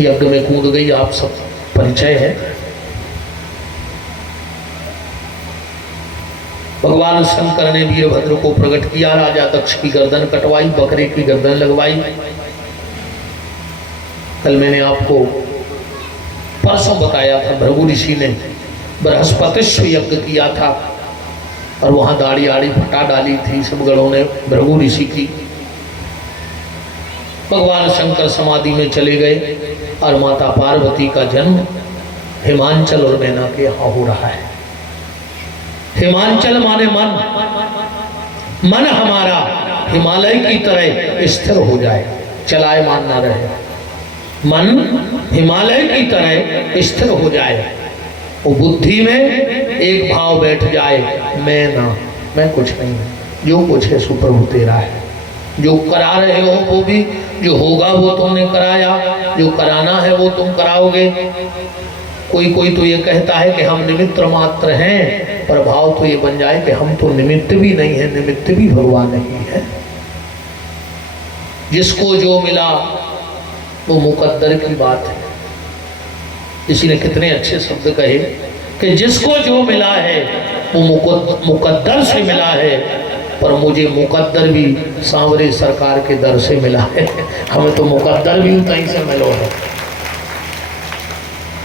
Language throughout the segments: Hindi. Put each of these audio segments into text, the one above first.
यज्ञ में कूद गई, आप सब परिचय है। भगवान शंकर ने वीरभद्र को प्रकट किया, राजा दक्ष की गर्दन कटवाई, बकरे की गर्दन लगवाई। कल मैंने आपको परसों बताया था, भृगु ऋषि ने बृहस्पतिश्व यज्ञ किया था और वहां दाढ़ी आड़ी फटा डाली थी सब गणों ने भृगु ऋषि की। भगवान शंकर समाधि में चले गए और माता पार्वती का जन्म हिमांचल और मैना के यहाँ हो रहा है। हिमांचल माने मन, मन हमारा हिमालय की तरह स्थिर हो जाए, चलायमान न रहे। मन हिमालय की तरह स्थिर हो जाए, वो बुद्धि में एक भाव बैठ जाए, मैं कुछ नहीं हूँ, जो कुछ है सो प्रभु तेरा है। जो करा रहे हो वो भी, जो होगा वो तुमने कराया, जो कराना है वो तुम कराओगे। कोई तो ये कहता है कि हम निमित्त मात्र हैं, पर भाव तो ये बन जाए कि हम तो निमित्त भी नहीं है, निमित्त भी भगवान नहीं है। जिसको जो मिला वो मुकद्दर की बात है। इसी ने कितने अच्छे शब्द कहे कि जिसको जो मिला है वो मुकद्दर से मिला है, पर मुझे मुकद्दर भी सांवरे सरकार के दर से मिला है। हमें तो मुकद्दर भी उतना ही से मिलो है।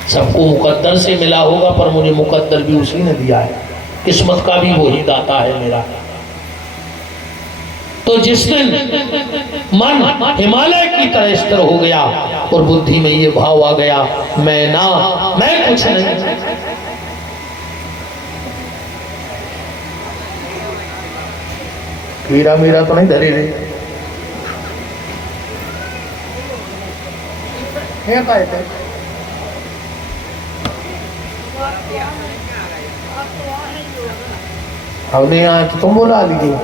सबको मुकद्दर से मिला होगा, पर मुझे मुकद्दर भी उसी ने दिया है। किस्मत का भी वही दाता है मेरा। तो जिस दिन मन हिमालय की तरह स्थिर हो गया और बुद्धि में ये भाव आ गया, मैं कुछ नहीं। कीड़ा मीरा तो नहीं धरे रे, हमने यहाँ तो तुम बोला लीजिए।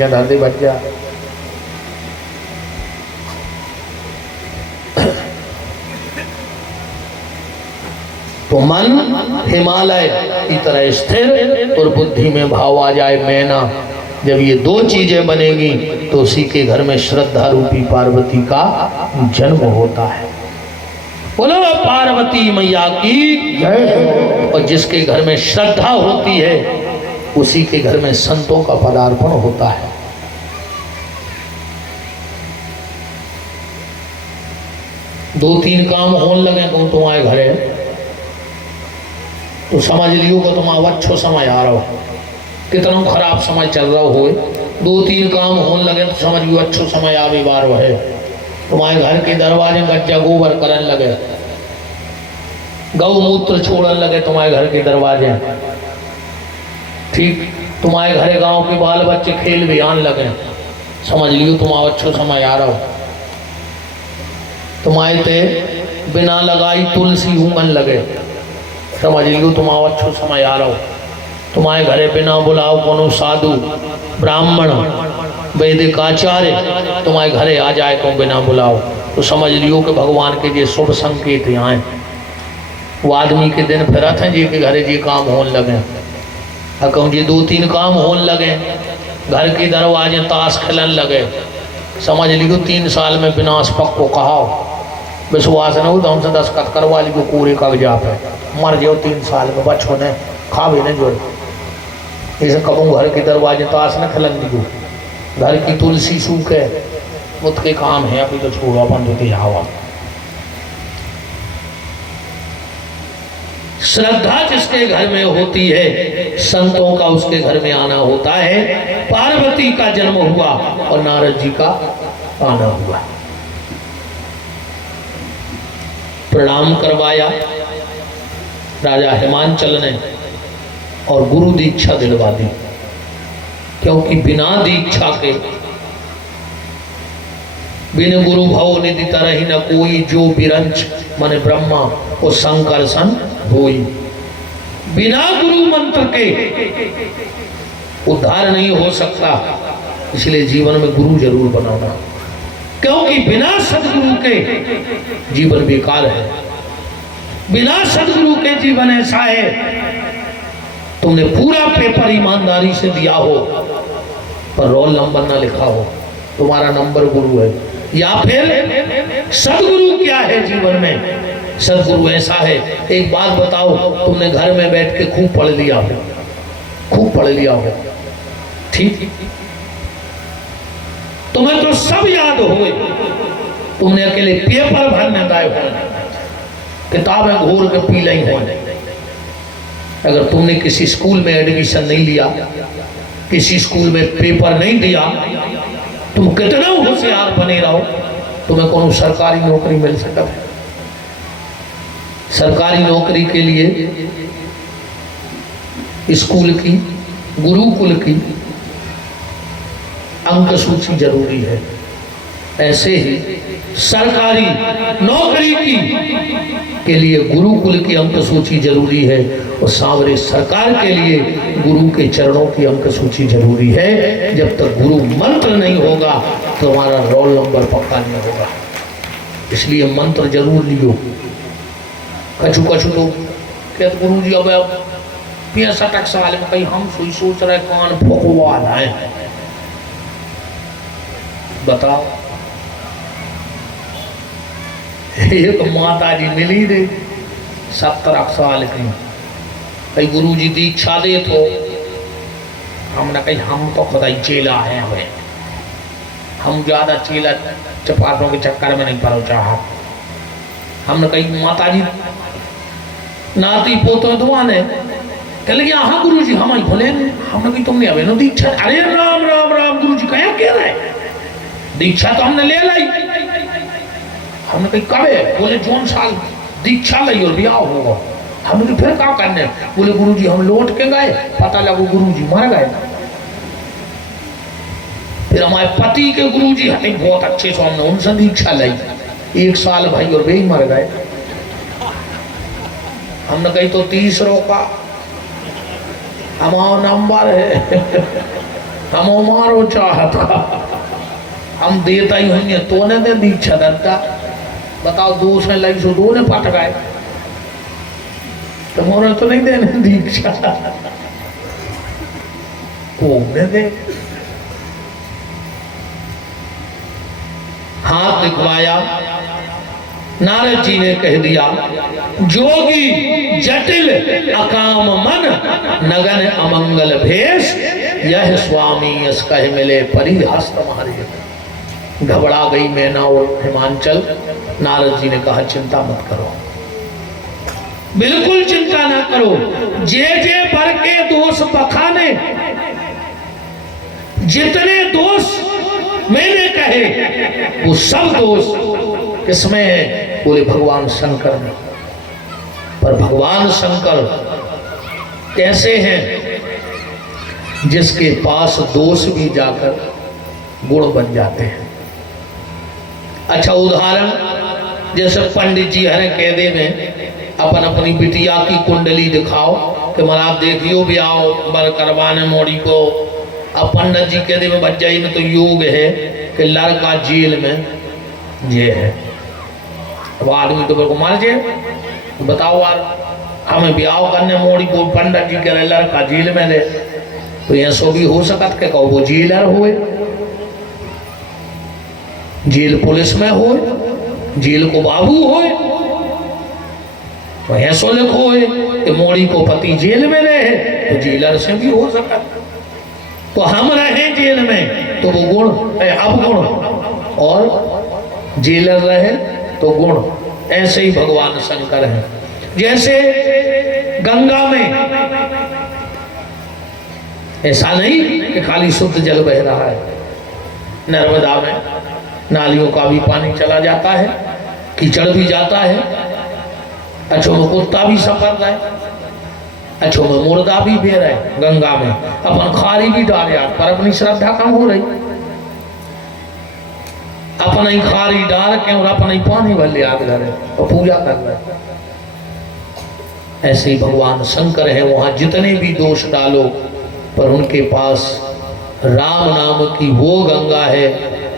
दर्द बच जा। तो मन हिमालय की तरह स्थिर और बुद्धि में भाव आ जाए, मैना। जब ये दो चीजें बनेगी तो उसी के घर में श्रद्धा रूपी पार्वती का जन्म होता है। बोलो पार्वती मैया की जय। और जिसके घर में श्रद्धा होती है उसी के घर में संतों का पदार्पण होता है। दो तीन काम होने लगे तो तुम्हारे घरे तो समझ लियो कि तुम अच्छो समय आ रहा हो, कितना खराब समय चल रहा हो। दो तीन काम होने लगे तो समझ लियो अच्छो समय आवे बार है। तुम्हारे घर के दरवाजे गज्जा गोबर करने लगे, गौमूत्र छोड़ने लगे तुम्हारे घर के दरवाजे, ठीक। तुम्हारे घरे गांव के बाल बच्चे खेल भी आने लगे, समझ लियो तुम्हारा अच्छो समय आ रहा हो। तुम्हारे ते बिना लगाई तुलसी उंगन लगे, समझ लियो तुम्हारा अच्छो समय आ रहा हो। तुम्हारे घरे बिना बुलाओ कोनो साधु ब्राह्मण वैदिक आचार्य तुम्हारे घरे आ जाए तो बिना बुलाओ, तो समझ लियो कि भगवान के ये शुभ संकेत यहाँ है। वो आदमी के दिन फिरत हैं जी के घरे जी काम होने लगे, कहूँ जी दो तीन काम होने लगे, घर के दरवाजे ताश खेलने लगे, समझ लियो 3 साल में विनाश पक्को कहा। विश्वास न हो तो हमसे दस्तखत करवा ली पूरे कागजात है, मर जाओ 3 साल में, बच्चों ने खा भी नहीं जोड़। इसे कहूँ घर के दरवाजे ताश न खेलन दियो, घर की तुलसी सूखे मुत के काम है, अभी तो छोड़ो अपन तो हवा। श्रद्धा जिसके घर में होती है संतों का उसके घर में आना होता है। पार्वती का जन्म हुआ और नारद जी का आना हुआ। प्रणाम करवाया राजा हिमांचल ने और गुरु दीक्षा दिलवा दी, क्योंकि बिना दीक्षा के बिन गुरु भव निधि तरहि न कोई, जो बिरंच मन ब्रह्मा वो संकर्षण होई। बिना गुरु मंत्र के उद्धार नहीं हो सकता, इसलिए जीवन में गुरु जरूर बनाना, क्योंकि बिना सदगुरु के जीवन बेकार है। बिना सदगुरु के जीवन ऐसा है तुमने पूरा पेपर ईमानदारी से दिया हो पर रोल नंबर ना लिखा हो, तुम्हारा नंबर गुरु है। या फिर सदगुरु क्या है जीवन में? सदगुरु ऐसा है, एक बात बताओ, तुमने घर में बैठ के खूब पढ़ लिया हो, खूब पढ़ लिया हो, ठीक, तुम्हें तो सब याद हुए, तुमने अकेले पेपर भरने दाए हो, किताबें घोर के पी ली हो। अगर तुमने किसी स्कूल में एडमिशन नहीं लिया, किसी स्कूल में पेपर नहीं दिया, तुम कितना होशियार बने रहो, तुम्हें कौन सरकारी नौकरी मिल सकता है? सरकारी नौकरी के लिए स्कूल की, गुरुकुल की अंक सूची जरूरी है। ऐसे ही सरकारी नौकरी की के लिए गुरुकुल की अंक सूची जरूरी है, और सांवरे सरकार के लिए गुरु के चरणों की अंक सूची जरूरी है। जब तक गुरु मंत्र नहीं होगा तो हमारा रोल नंबर पक्का नहीं होगा। इसलिए मंत्र जरूर लियो। कछु कछु लोग कहते गुरु जी अब 65 साल में कहीं हम सोच रहे कान फुकवा लाए, बताओ। एक माता जी मिली रे 70 साल की, कहीं गुरु जी दीक्षा दे तो हमने कही हम तो खुदा ही चेला है, हम ज्यादा चेला चपाटों के चक्कर में नहीं पड़ो चाहा। हमने कही माता जी नाती पोतो दुआने कह लगे हाँ गुरु जी हम भोले, हमने कही तुमने अभी दीक्षा, अरे राम राम राम गुरु जी क्या कह रहे, दीक्षा तो हमने ले लाई। हमने कही कब है? बोले जोन साल दीक्षा लाई और ब्याह होगा। हमने तो फिर क्या करने? बोले गुरु जी हम लौट के गए, पता लगा गुरु जी मर गए। फिर हमारे पति के गुरु जी हमें बहुत अच्छे से, हमने उनसे दीक्षा लाई, 1 साल भाई और वे ही मर गए। हमने कही तो 30 रोका, हमारा नंबर है, हम मारो चाहता, हम देता ही होंगे तो ने दे दीक्षा दत्ता। बताओ 2 से लगी सो 2 ने पट गए, तो मोरे तो नहीं देने दीक्षा, को दे। हाथ दिखवाया, नारद जी ने कह दिया जोगी जटिल अकाम मन नगन अमंगल भेष, यह स्वामी यस कह मिले परी हस्त मारे। घबरा गई मैना और हिमांचल। नारद जी ने कहा चिंता मत करो, बिल्कुल चिंता ना करो, जे जे बर के दोष बखाने, जितने दोष मैंने कहे वो सब दोष किसमें है? बोले भगवान शंकर में। पर भगवान शंकर कैसे हैं? जिसके पास दोष भी जाकर गुण बन जाते हैं। अच्छा उदाहरण, जैसे पंडित जी हरे कह दे में अपन अपनी बिटिया की कुंडली दिखाओ कि महाराज देखियो भी आओ बर करवाने मोड़ी को। अब पंडित जी कह दे में बच्चाई में तो योग है कि लड़का जेल में ये है, अब आदमी तो को मार जाए, तो बताओ यार हमें ब्याह करने मोड़ी को पंडित जी कह रहे लड़का जेल में ले, तो यह सो भी हो सकत के कहो वो जेलर हुए, जेल पुलिस में हो, जेल को बाबू हो, तो ऐसो लिखो है कि मोड़ी को पति जेल में रहे, तो जेलर से भी हो सकता। तो हम रहे जेल में तो वो गुण अवगुण, और जेलर रहे तो गुण। ऐसे ही भगवान शंकर हैं। जैसे गंगा में ऐसा नहीं कि खाली शुद्ध जल बह रहा है, नर्मदा में नालियों का भी पानी चला जाता है, कीचड़ भी जाता है, अच्छों में कुत्ता भी सफर रहा है, अच्छों में मुर्दा भी बह रहा है। गंगा में अपन खारी भी डाल यार, पर अपनी श्रद्धा कम हो रही, अपना ही खारी डाल के और अपना ही पानी भर ले याद करे और पूजा कर रहे। ऐसे ही भगवान शंकर है, वहां जितने भी दोष डालो पर उनके पास राम नाम की वो गंगा है,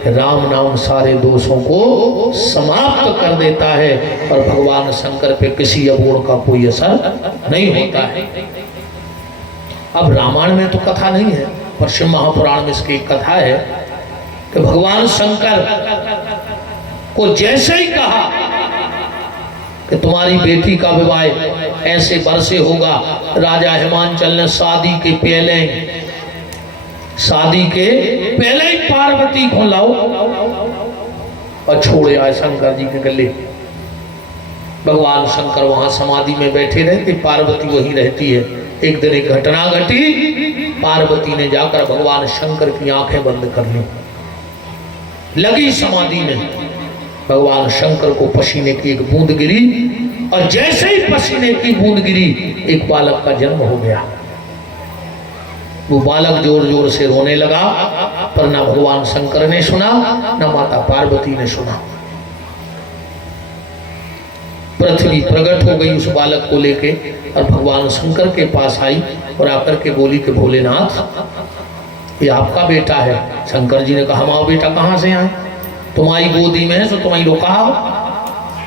राम नाम सारे दोषों को समाप्त कर देता है, और भगवान शंकर पे किसी अवगुण का कोई असर नहीं होता है। अब रामायण में तो कथा नहीं है, पर शिव महापुराण में इसकी एक कथा है कि भगवान शंकर को जैसे ही कहा कि तुम्हारी बेटी का विवाह ऐसे वर्षे होगा, राजा हिमांचल ने शादी के पहले ही पार्वती को लाओ और छोड़े आए शंकर जी के गले। भगवान शंकर वहां समाधि में बैठे रहते, पार्वती वहीं रहती है। एक दिन एक घटना घटी, पार्वती ने जाकर भगवान शंकर की आंखें बंद कर ली, लगी समाधि में। भगवान शंकर को पसीने की एक बूंद गिरी और जैसे ही पसीने की बूंद गिरी एक बालक का जन्म हो गया। वो बालक जोर जोर से रोने लगा, पर ना भगवान शंकर ने सुना, ना माता पार्वती ने सुना। पृथ्वी प्रकट हो गई उस बालक को लेके और भगवान शंकर के पास आई और आकर के बोली कि भोलेनाथ, ये आपका बेटा है। शंकर जी ने कहा, हमारा बेटा कहाँ से आए? तुम्हारी गोदी में है तो तुम्हारी रोका।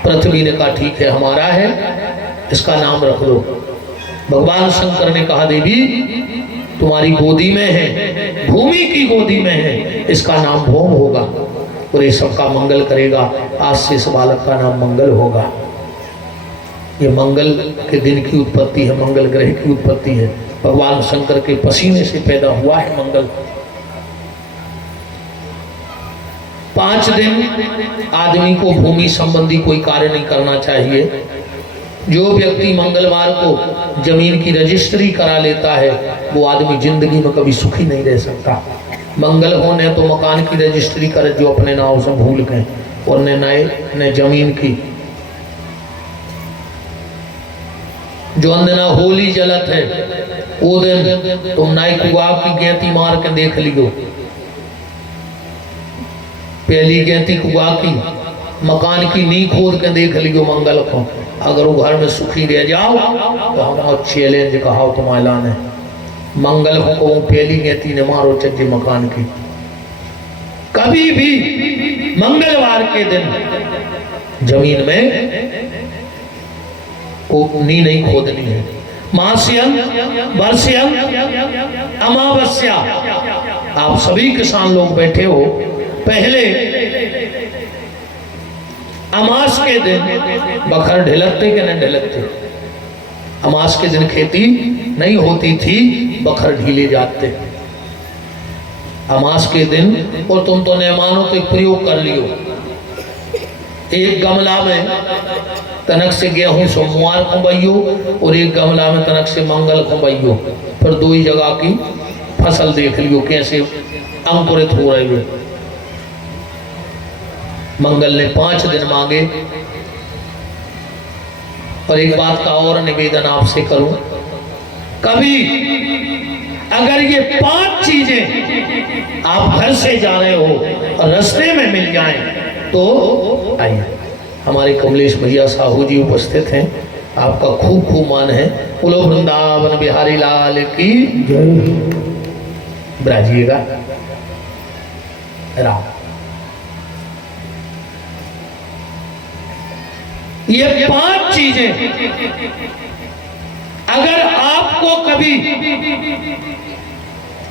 पृथ्वी ने कहा, ठीक है, हमारा है, इसका नाम रख दो। भगवान शंकर ने कहा, देवी तुम्हारी गोदी में है, भूमि की गोदी में है, इसका नाम भौम होगा और ये सबका मंगल करेगा। आज से इस बालक का नाम मंगल होगा। ये मंगल के दिन की उत्पत्ति है, मंगल ग्रह की उत्पत्ति है। भगवान शंकर के पसीने से पैदा हुआ है मंगल। 5 दिन आदमी को भूमि संबंधी कोई कार्य नहीं करना चाहिए। जो व्यक्ति मंगलवार को जमीन की रजिस्ट्री करा लेता है वो आदमी जिंदगी में कभी सुखी नहीं रह सकता। मंगल होने तो मकान की रजिस्ट्री करे जो अपने नाव से भूल गए, और न जमीन की। जो अंदना होली जलत है वो दिन तुम नाई कुआ की गेंती मार के देख लियो। पहली गेंती कुआ की मकान की नी खोद के देख लियो मंगल को। अगर वो घर में सुखी रह जाओ तो हम चैलेंज कहा तुम्हारा ने मंगल को पहली गेंती ने मारो चज्जे मकान की। कभी भी मंगलवार के दिन जमीन में को नी नहीं खोदनी है। मास्यम वर्ष्यम अमावस्या, आप सभी किसान लोग बैठे हो, पहले अमास के दिन बखर ढिलकते कि नहीं ढिलकते? अमास के दिन खेती नहीं होती थी, बखर ढीले जाते अमास के दिन। और तुम तो नहीं मानो तो एक प्रयोग कर लियो, एक गमला में तनक से गेहूं सोमवार को बइयो और एक गमला में तनक से मंगल को बइयो, फिर 2 ही जगह की फसल देख लियो कैसे अंकुरित हो रही है। मंगल ने 5 दिन मांगे। और एक बात का और निवेदन आपसे करूं, कभी अगर ये 5 चीजें आप घर से जा रहे हो और रास्ते में मिल जाएं तो आइए। हमारे कमलेश भैया साहू जी उपस्थित हैं, आपका खूब खूब मान है। बोलो वृंदावन बिहारी लाल की जय। ब्राजिएगा राम। ये 5 चीजें अगर आपको कभी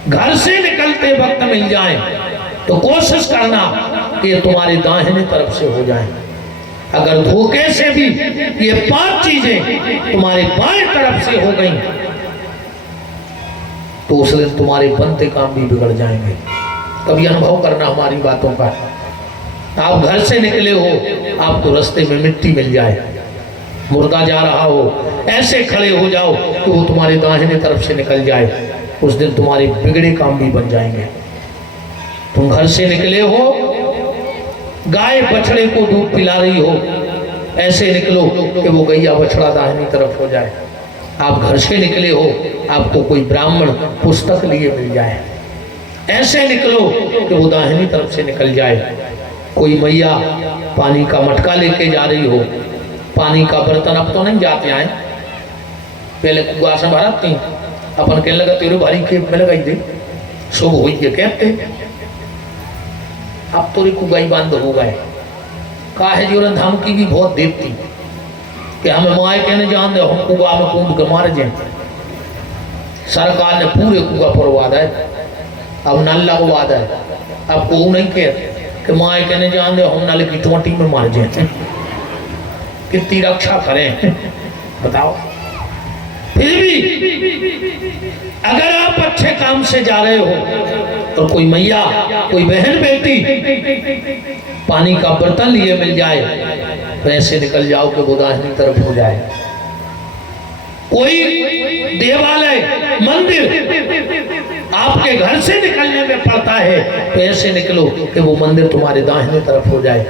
घर से निकलते वक्त मिल जाएं तो कोशिश करना कि ये तुम्हारी दाहिने तरफ से हो जाएं। अगर धोखे से भी ये 5 चीजें तुम्हारे बाएं तरफ से हो गई तो उस दिन तुम्हारे बनते काम भी बिगड़ जाएंगे। कभी अनुभव करना हमारी बातों का। आप घर से निकले हो, आपको रास्ते में मिट्टी मिल जाए, मुर्गा जा रहा हो, ऐसे खड़े हो जाओ कि वो तुम्हारे दाहिने तरफ से निकल जाए, उस दिन तुम्हारे बिगड़े काम भी बन जाएंगे। तुम घर से निकले हो, गाय बछड़े को दूध पिला रही हो, ऐसे निकलो कि वो गैया बछड़ा दाहिनी तरफ हो जाए। आप घर से निकले हो, आपको कोई ब्राह्मण पुस्तक लिए मिल जाए, ऐसे निकलो कि वो दाहिनी तरफ से निकल जाए। कोई मैया पानी का मटका लेके जा रही हो, पानी का बर्तन अब तो नहीं जाते आए, पहले कुआ से भरती अपन कहने लगा तेरे भारी खेप में लगाई दे शुभ हुई के कहते। अब तो कुगाई बंद हो गए। कहा है जो धमकी भी बहुत देती कि हमें माए कहने जान दे, हम कुआ में कूद के मार जाए। सरकार ने पूरे कुआ पुरवा दे, अब नल लगवा दे, आपको वो नहीं कह कि माँ कहने जान दे हम नाले की टोटी में मर जाए, कितनी रक्षा करें बताओ। फिर भी अगर आप अच्छे काम से जा रहे हो तो कोई मैया, कोई बहन बेटी पानी का बर्तन लिए मिल जाए तो ऐसे निकल जाओ कि वो दाहिनी तरफ हो जाए। कोई देवालय मंदिर आपके घर से निकलने में पड़ता है तो ऐसे निकलो कि वो मंदिर तुम्हारे दाहिने तरफ हो जाए।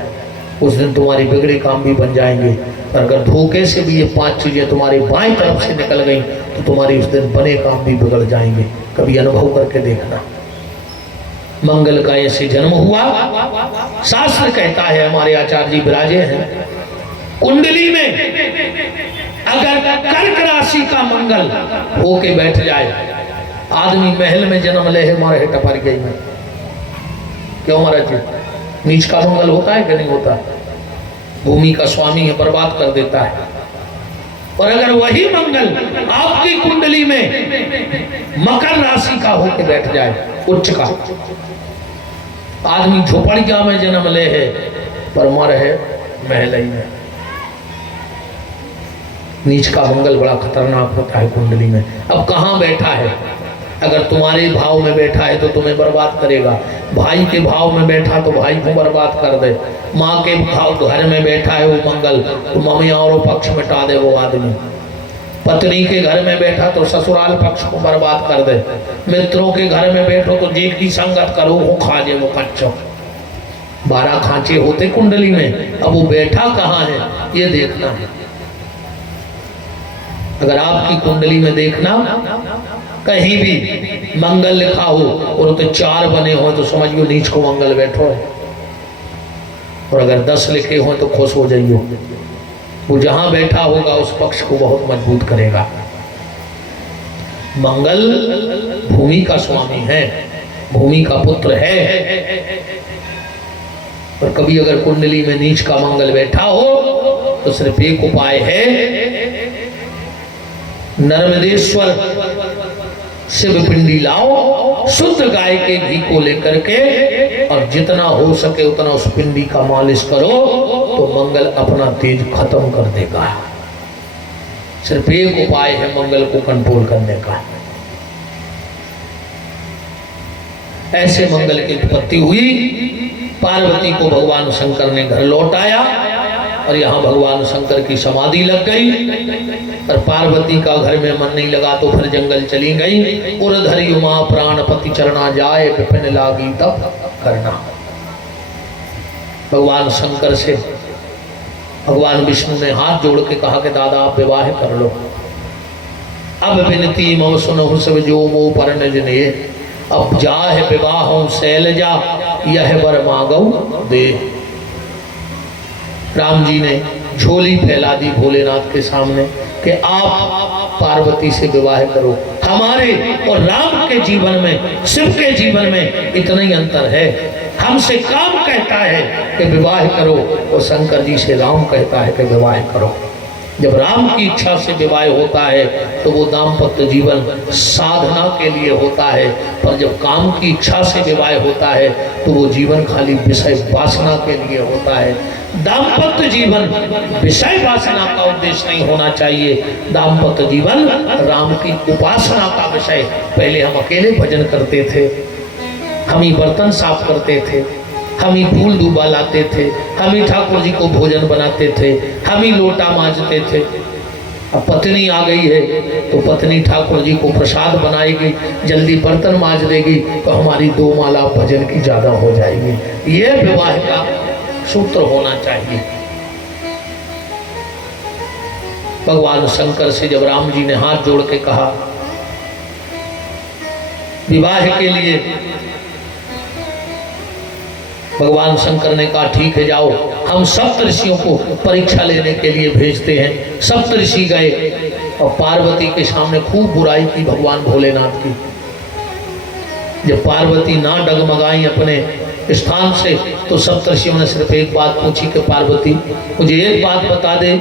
उस दिन तुम्हारी बिगड़े काम भी बन जाएंगे। और अगर धोखे से भी ये 5 चीजें तुम्हारी बाईं तरफ से निकल गई तो तुम्हारी उस दिन बने काम भी बिगड़ जाएंगे। कभी अनुभव करके देखना। मंगल का ऐसे जन्म हुआ। शास्त्र कहता है, हमारे आचार्य जी विराजे हैं, कुंडली में अगर कर्क राशि का मंगल होके बैठ जाए, आदमी महल में जन्म ले है मारे टपर गई में। क्यों महाराज जी? नीच का मंगल होता है कि नहीं होता? भूमि का स्वामी है, बर्बाद कर देता है। और अगर वही मंगल आपकी कुंडली में मकर राशि का होके बैठ जाए, उच्च का, आदमी झोपड़िया में जन्म ले है पर मर है महल में। नीच का मंगल बड़ा खतरनाक होता है कुंडली में। अब कहाँ बैठा है? अगर तुम्हारे भाव में बैठा है तो तुम्हें बर्बाद करेगा। भाई के भाव में बैठा तो भाई को बर्बाद कर दे। माँ के भाव घर में बैठा है वो मंगल तो ममिया और पक्ष मिटा दे वो आदमी। पत्नी के घर में बैठा तो ससुराल पक्ष को बर्बाद कर दे। मित्रों के घर में बैठो तो जेठ की संगत करो वो खा जे वो कच्चो। 12 खांचे होते कुंडली में। अब वो बैठा कहाँ है ये देखना है। अगर आपकी कुंडली में देखना कहीं भी मंगल लिखा हो और तो 4 बने हो तो समझियो नीच को मंगल बैठो है। और अगर 10 लिखे हो तो खुश हो जाइयो। वो जहां बैठा होगा उस पक्ष को बहुत मजबूत करेगा। मंगल भूमि का स्वामी है, भूमि का पुत्र है। और कभी अगर कुंडली में नीच का मंगल बैठा हो तो सिर्फ एक उपाय है, नर्मदेश्वर शिव पिंडी लाओ, शुद्ध गाय के घी को लेकर के, और जितना हो सके उतना उस पिंडी का मालिश करो तो मंगल अपना तेज खत्म कर देगा। सिर्फ एक उपाय है मंगल को कंट्रोल करने का। ऐसे मंगल की उत्पत्ति हुई। पार्वती को भगवान शंकर ने घर लौटाया और यहाँ भगवान शंकर की समाधि लग गई। और पार्वती का घर में मन नहीं लगा तो फिर जंगल चली गई। उर्धरि उमा प्राणपति चरना जाए, विपिन लागी तब करना। भगवान शंकर से भगवान विष्णु ने हाथ जोड़ के कहा कि दादा आप विवाह कर लो। अब विनती मम सुनहु सब जो मो पर जने, अब जाह विवाह शैलजा यह वर मांगऊ दे। राम जी ने झोली फैला दी भोलेनाथ के सामने कि आप पार्वती से विवाह करो। हमारे और राम के जीवन में, शिव के जीवन में इतना ही अंतर है। हमसे काम कहता है कि विवाह करो और शंकर जी से राम कहता है कि विवाह करो। जब राम की इच्छा से विवाह होता है तो वो दाम्पत्य जीवन साधना के लिए होता है, पर जब काम की इच्छा से विवाह होता है तो वो जीवन खाली विषय वासना के लिए होता है। दाम्पत्य जीवन विषय वासना का उद्देश्य नहीं होना चाहिए। दाम्पत्य जीवन राम की उपासना का विषय। पहले हम अकेले भजन करते थे, हम ही बर्तन साफ करते थे, हम ही फूल दूबा लाते थे, हम ही ठाकुर जी को भोजन बनाते थे, हम ही लोटा मांजते थे। अब पत्नी आ गई है तो पत्नी ठाकुर जी को प्रसाद बनाएगी, जल्दी बर्तन मांज देगी तो हमारी 2 माला भजन की ज्यादा हो जाएगी। ये विवाह का सूत्र होना चाहिए। भगवान शंकर से जब राम जी ने हाथ जोड़ के कहा विवाह के लिए, भगवान शंकर ने कहा ठीक है जाओ, हम सप्तऋषियों को परीक्षा लेने के लिए भेजते हैं। सप्तऋषि गए और पार्वती के सामने खूब बुराई की भगवान भोलेनाथ की। जब पार्वती ना डगमगाई अपने स्थान से तो सप्तऋषियों ने सिर्फ एक बात पूछी कि पार्वती मुझे एक बात बता दे,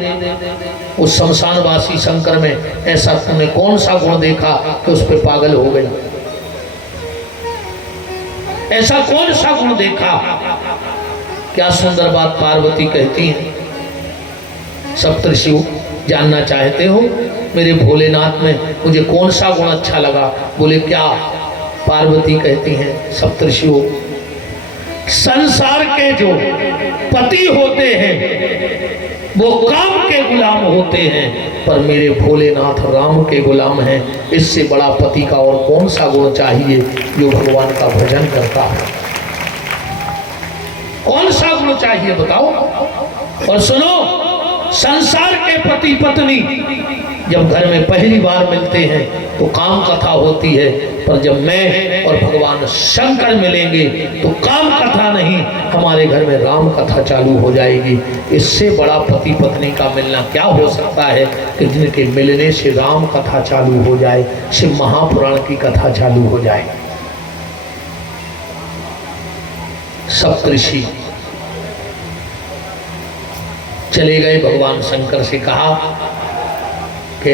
उस शमशानवासी शंकर में ऐसा तुमने कौन सा गुण देखा कि उस पर पागल हो गई? ऐसा कौन सा गुण देखा? क्या सुंदर बात पार्वती कहती है। सप्तऋषियों, जानना चाहते हो मेरे भोलेनाथ में मुझे कौन सा गुण अच्छा लगा? बोले क्या? पार्वती कहती हैं, सप्तऋषियों, संसार के जो पति होते हैं वो काम के गुलाम होते हैं, पर मेरे भोलेनाथ राम के गुलाम हैं। इससे बड़ा पति का और कौन सा गुण चाहिए जो भगवान का भजन करता है? कौन सा गुण चाहिए बताओ? और सुनो, संसार के पति पत्नी जब घर में पहली बार मिलते हैं तो काम कथा होती है, पर जब मैं और भगवान शंकर मिलेंगे तो काम कथा नहीं, हमारे घर में राम कथा चालू हो जाएगी। इससे बड़ा पति पत्नी का मिलना क्या हो सकता है कि जिनके मिलने से राम कथा चालू हो जाए, शिव महापुराण की कथा चालू हो जाए। सप्तऋषि चले गए, भगवान शंकर से कहा कि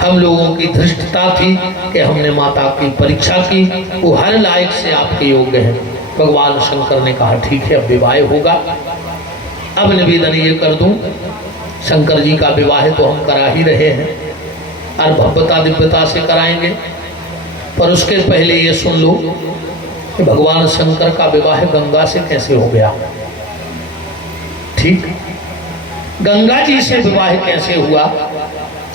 हम लोगों की धृष्टता थी कि हमने माता की परीक्षा की, वो हर लायक से आपके योग्य है। भगवान शंकर ने कहा ठीक है, अब विवाह होगा। अब निवेदन ये कर दूं, शंकर जी का विवाह तो हम करा ही रहे हैं और भव्यता दिव्यता से कराएंगे, पर उसके पहले ये सुन लो कि भगवान शंकर का विवाह गंगा से कैसे हो गया। ठीक, गंगा जी से विवाह कैसे हुआ?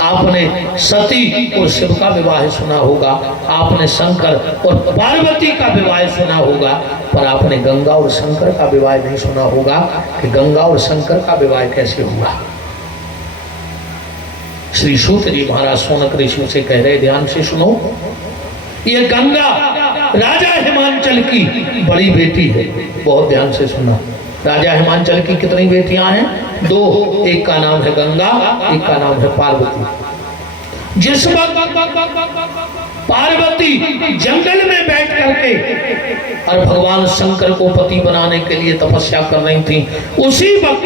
आपने सती और शिव का विवाह सुना होगा, आपने शंकर और पार्वती का विवाह सुना होगा, पर आपने गंगा और शंकर का विवाह नहीं सुना होगा कि गंगा और शंकर का विवाह कैसे हुआ। श्री सूत जी महाराज सोनक ऋषि से कह रहे, ध्यान से सुनो, ये गंगा राजा हिमांचल की बड़ी बेटी है। बहुत ध्यान से सुना, राजा हिमांचल की कितनी बेटियां हैं? दो, एक का नाम है गंगा, एक का नाम है पार्वती। जिस वक्त पार्वती जंगल में बैठ करके और भगवान शंकर को पति बनाने के लिए तपस्या कर रही थी, उसी वक्त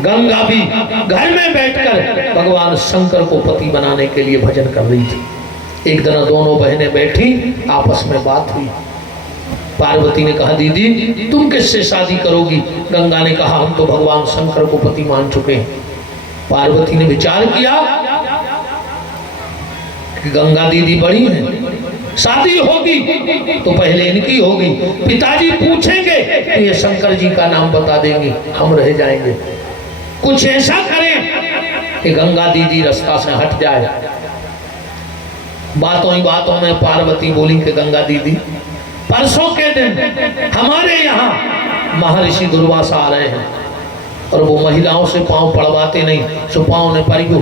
गंगा भी घर में बैठकर भगवान शंकर को पति बनाने के लिए भजन कर रही थी। एक दिन दोनों बहनें बैठी, आपस में बात हुई। पार्वती ने कहा, दीदी तुम किससे शादी करोगी? गंगा ने कहा, हम तो भगवान शंकर को पति मान चुके हैं। पार्वती ने विचार किया कि गंगा दीदी बड़ी हैं, शादी होगी तो पहले इनकी होगी, पिताजी पूछेंगे तो ये शंकर जी का नाम बता देंगे, हम रह जाएंगे। कुछ ऐसा करें कि गंगा दीदी रास्ता से हट जाए। बातों ही बातों में पार्वती बोली कि गंगा दीदी, परसों के दिन हमारे यहाँ महर्षि दुर्वासा आ रहे हैं और वो महिलाओं से पांव पड़वाते नहीं, सो पांव ने परियो।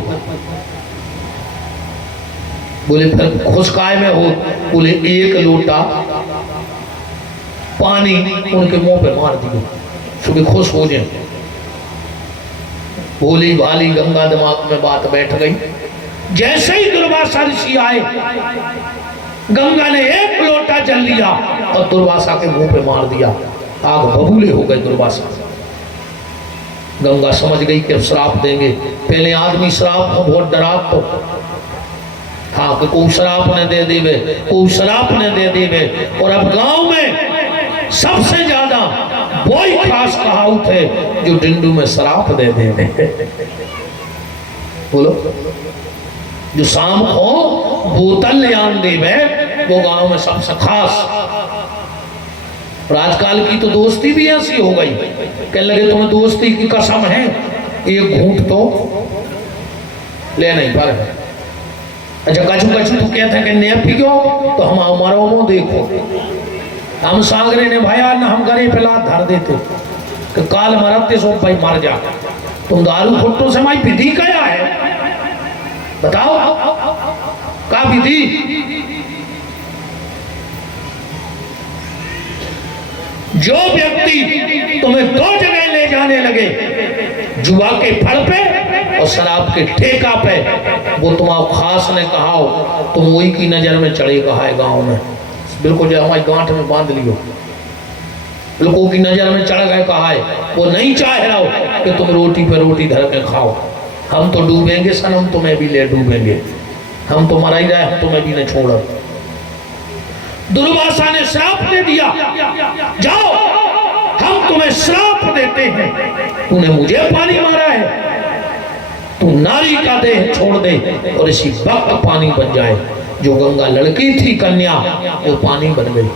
बोले फिर खुश काय में हो? बोले एक लोटा पानी उनके मुंह पे मार दियो, सुबह खुश हो जाए। भोली भाली गंगा दिमाग में बात बैठ गई। जैसे ही दुर्वासा ऋषि आए, गंगा ने एक लोटा जल लिया और दुर्वासा के मुंह पे मार दिया। आग बबूले हो गए दुर्वासा। गंगा समझ गई कि अब श्राप देंगे। पहले आदमी श्राप को बहुत डरा तो हाँ कि कोई श्राप ने दे देवे, कोई श्राप ने दे देवे। और अब गांव में सबसे ज्यादा वही खास कहावत है जो डिंडू में श्राप दे देवे। बोलो, जो शाम को बोतल ले आन देवे वो गांव में सबसे खास। और आजकल की तो दोस्ती भी ऐसी हो गई, कहने लगे तुम्हें दोस्ती की कसम है, एक घूंट तो ले नहीं पर। अच्छा कछु कछु तो कहते हैं कि ने पियो तो हम हमारा मुंह देखो, हम सागरे ने भाया ना हम गरे पे लात धर देते कि काल मरते सो भाई मर जा। तुम दारू फुट्टो से माई विधि क्या है बताओ, का विधि? जो व्यक्ति तुम्हें दो जगह ले जाने लगे, जुआ के फड़ पे और शराब के ठेका पे, वो तुम्हारा खास ने कहा हो, तुम वही की नजर में चढ़े कहा है गांव में। बिल्कुल जो हमारी गांठ में बांध लियो, लोगों की नजर में चढ़ गए कहा है। वो नहीं चाह रहा हो कि तुम रोटी पे रोटी धर के खाओ। हम तो डूबेंगे सनम, तुम्हें भी ले डूबेंगे। हम तो मरा ही रहे, हम तुम्हें भी नहीं छोड़। दुर्वासा ने श्राप दे दिया, जाओ हम तुम्हें श्राप देते हैं, तूने मुझे पानी मारा है, तू नारी का देह छोड़ दे और इसी वक्त पानी बन जाए। जो गंगा लड़की थी कन्या, वो पानी बन गई।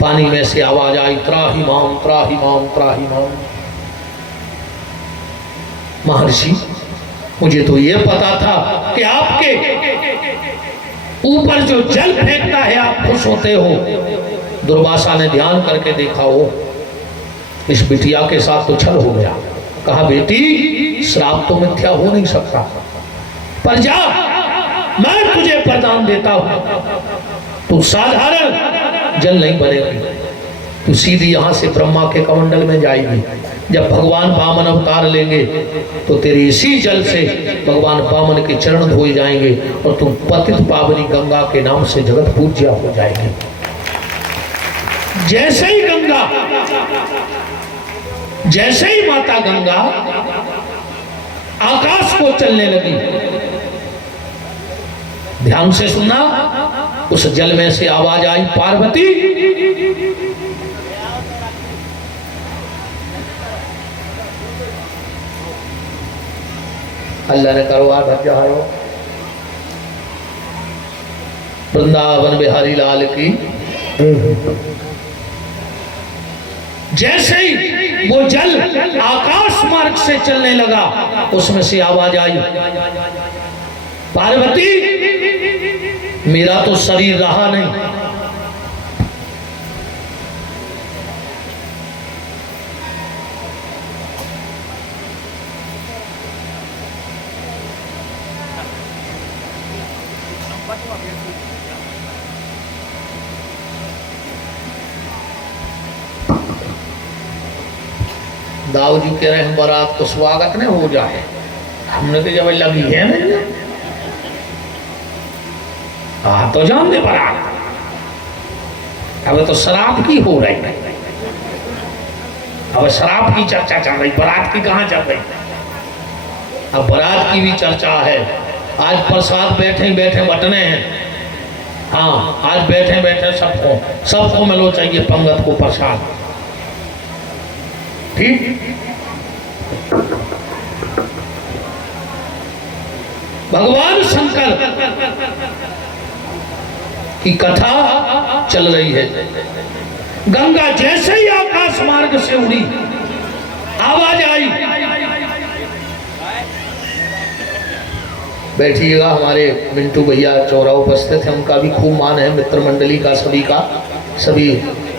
पानी में से आवाज आई, त्राहि माम त्राहि माम त्राहि माम। महर्षि, मुझे तो ये पता था कि आपके ऊपर जो जल फेंकता है आप खुश होते हो। दुर्वासा ने ध्यान करके देखा, हो इस बिटिया के साथ तो छल हो गया। कहा, बेटी श्राप तो मिथ्या हो नहीं सकता, पर जा मैं तुझे वरदान देता हूं, तू साधारण जल नहीं बनेगी, तू सीधी यहां से ब्रह्मा के कमंडल में जाएगी। जब भगवान वामन अवतार लेंगे तो तेरे इसी जल से भगवान वामन के चरण धोए जाएंगे और तुम पतित पावनी गंगा के नाम से जगत पूज्या हो जाएगी। जैसे ही गंगा, जैसे ही माता गंगा आकाश को चलने लगी, ध्यान से सुनना, उस जल में से आवाज आई, पार्वती अल्लाह ने करवा भजायो। वृंदावन बिहारी लाल की। जैसे ही वो जल आकाश मार्ग से चलने लगा, उसमें से आवाज आई, पार्वती मेरा तो शरीर रहा नहीं, दाऊ जी कह रहे हैं बारात को स्वागत नहीं हो जाए, हमने तो जब लगी है नहीं, तो जान दे बारात, अब तो शराब की हो रही है, अब शराब की चर्चा चल रही, बारात की कहाँ चल रही। अब बारात की भी चर्चा है। आज प्रसाद बैठे बैठे बटने हैं। हाँ, आज बैठे बैठे सबको मिलो चाहिए पंगत को प्रसाद, ठीक। भगवान शंकर की कथा चल रही है। गंगा जैसे ही आकाश मार्ग से उड़ी, आवाज आई, बैठिएगा। हमारे मिंटू भैया चौरा उपस्थित है, उनका भी खूब मान है, मित्र मंडली का सभी का, सभी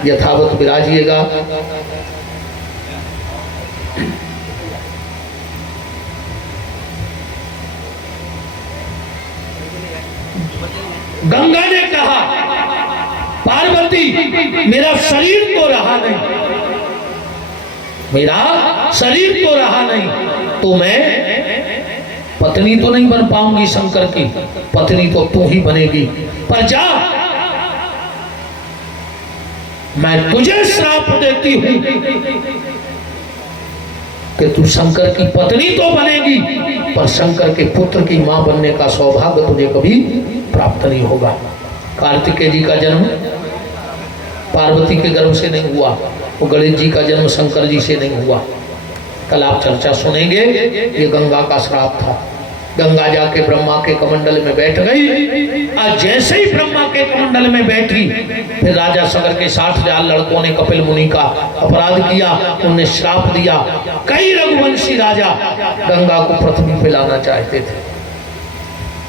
यथावत विराजिएगा। गंगा ने कहा, पार्वती मेरा शरीर तो रहा नहीं, मेरा शरीर तो रहा नहीं, तो मैं पत्नी तो नहीं बन पाऊंगी शंकर की, पत्नी तो तू ही बनेगी। पर जा, मैं तुझे श्राप देती हूं कि तू शंकर की पत्नी तो बनेगी, पर शंकर के पुत्र की मां बनने का सौभाग्य तुझे कभी प्राप्त नहीं होगा। कार्तिकेय जी का जन्म पार्वती के गर्भ से नहीं हुआ, वो गणेश जी का जन्म शंकर जी से नहीं हुआ। कल आप चर्चा सुनेंगे, ये गंगा का श्राप था। गंगा जाके ब्रह्मा के कमंडल में बैठ गई। आज जैसे ही ब्रह्मा के कमंडल में बैठी, फिर राजा सगर के 60,000 लड़कों ने कपिल मुनि का अपराध किया, उन्हें श्राप दिया। कई रघुवंशी राजा गंगा को पृथ्वी पे लाना चाहते थे,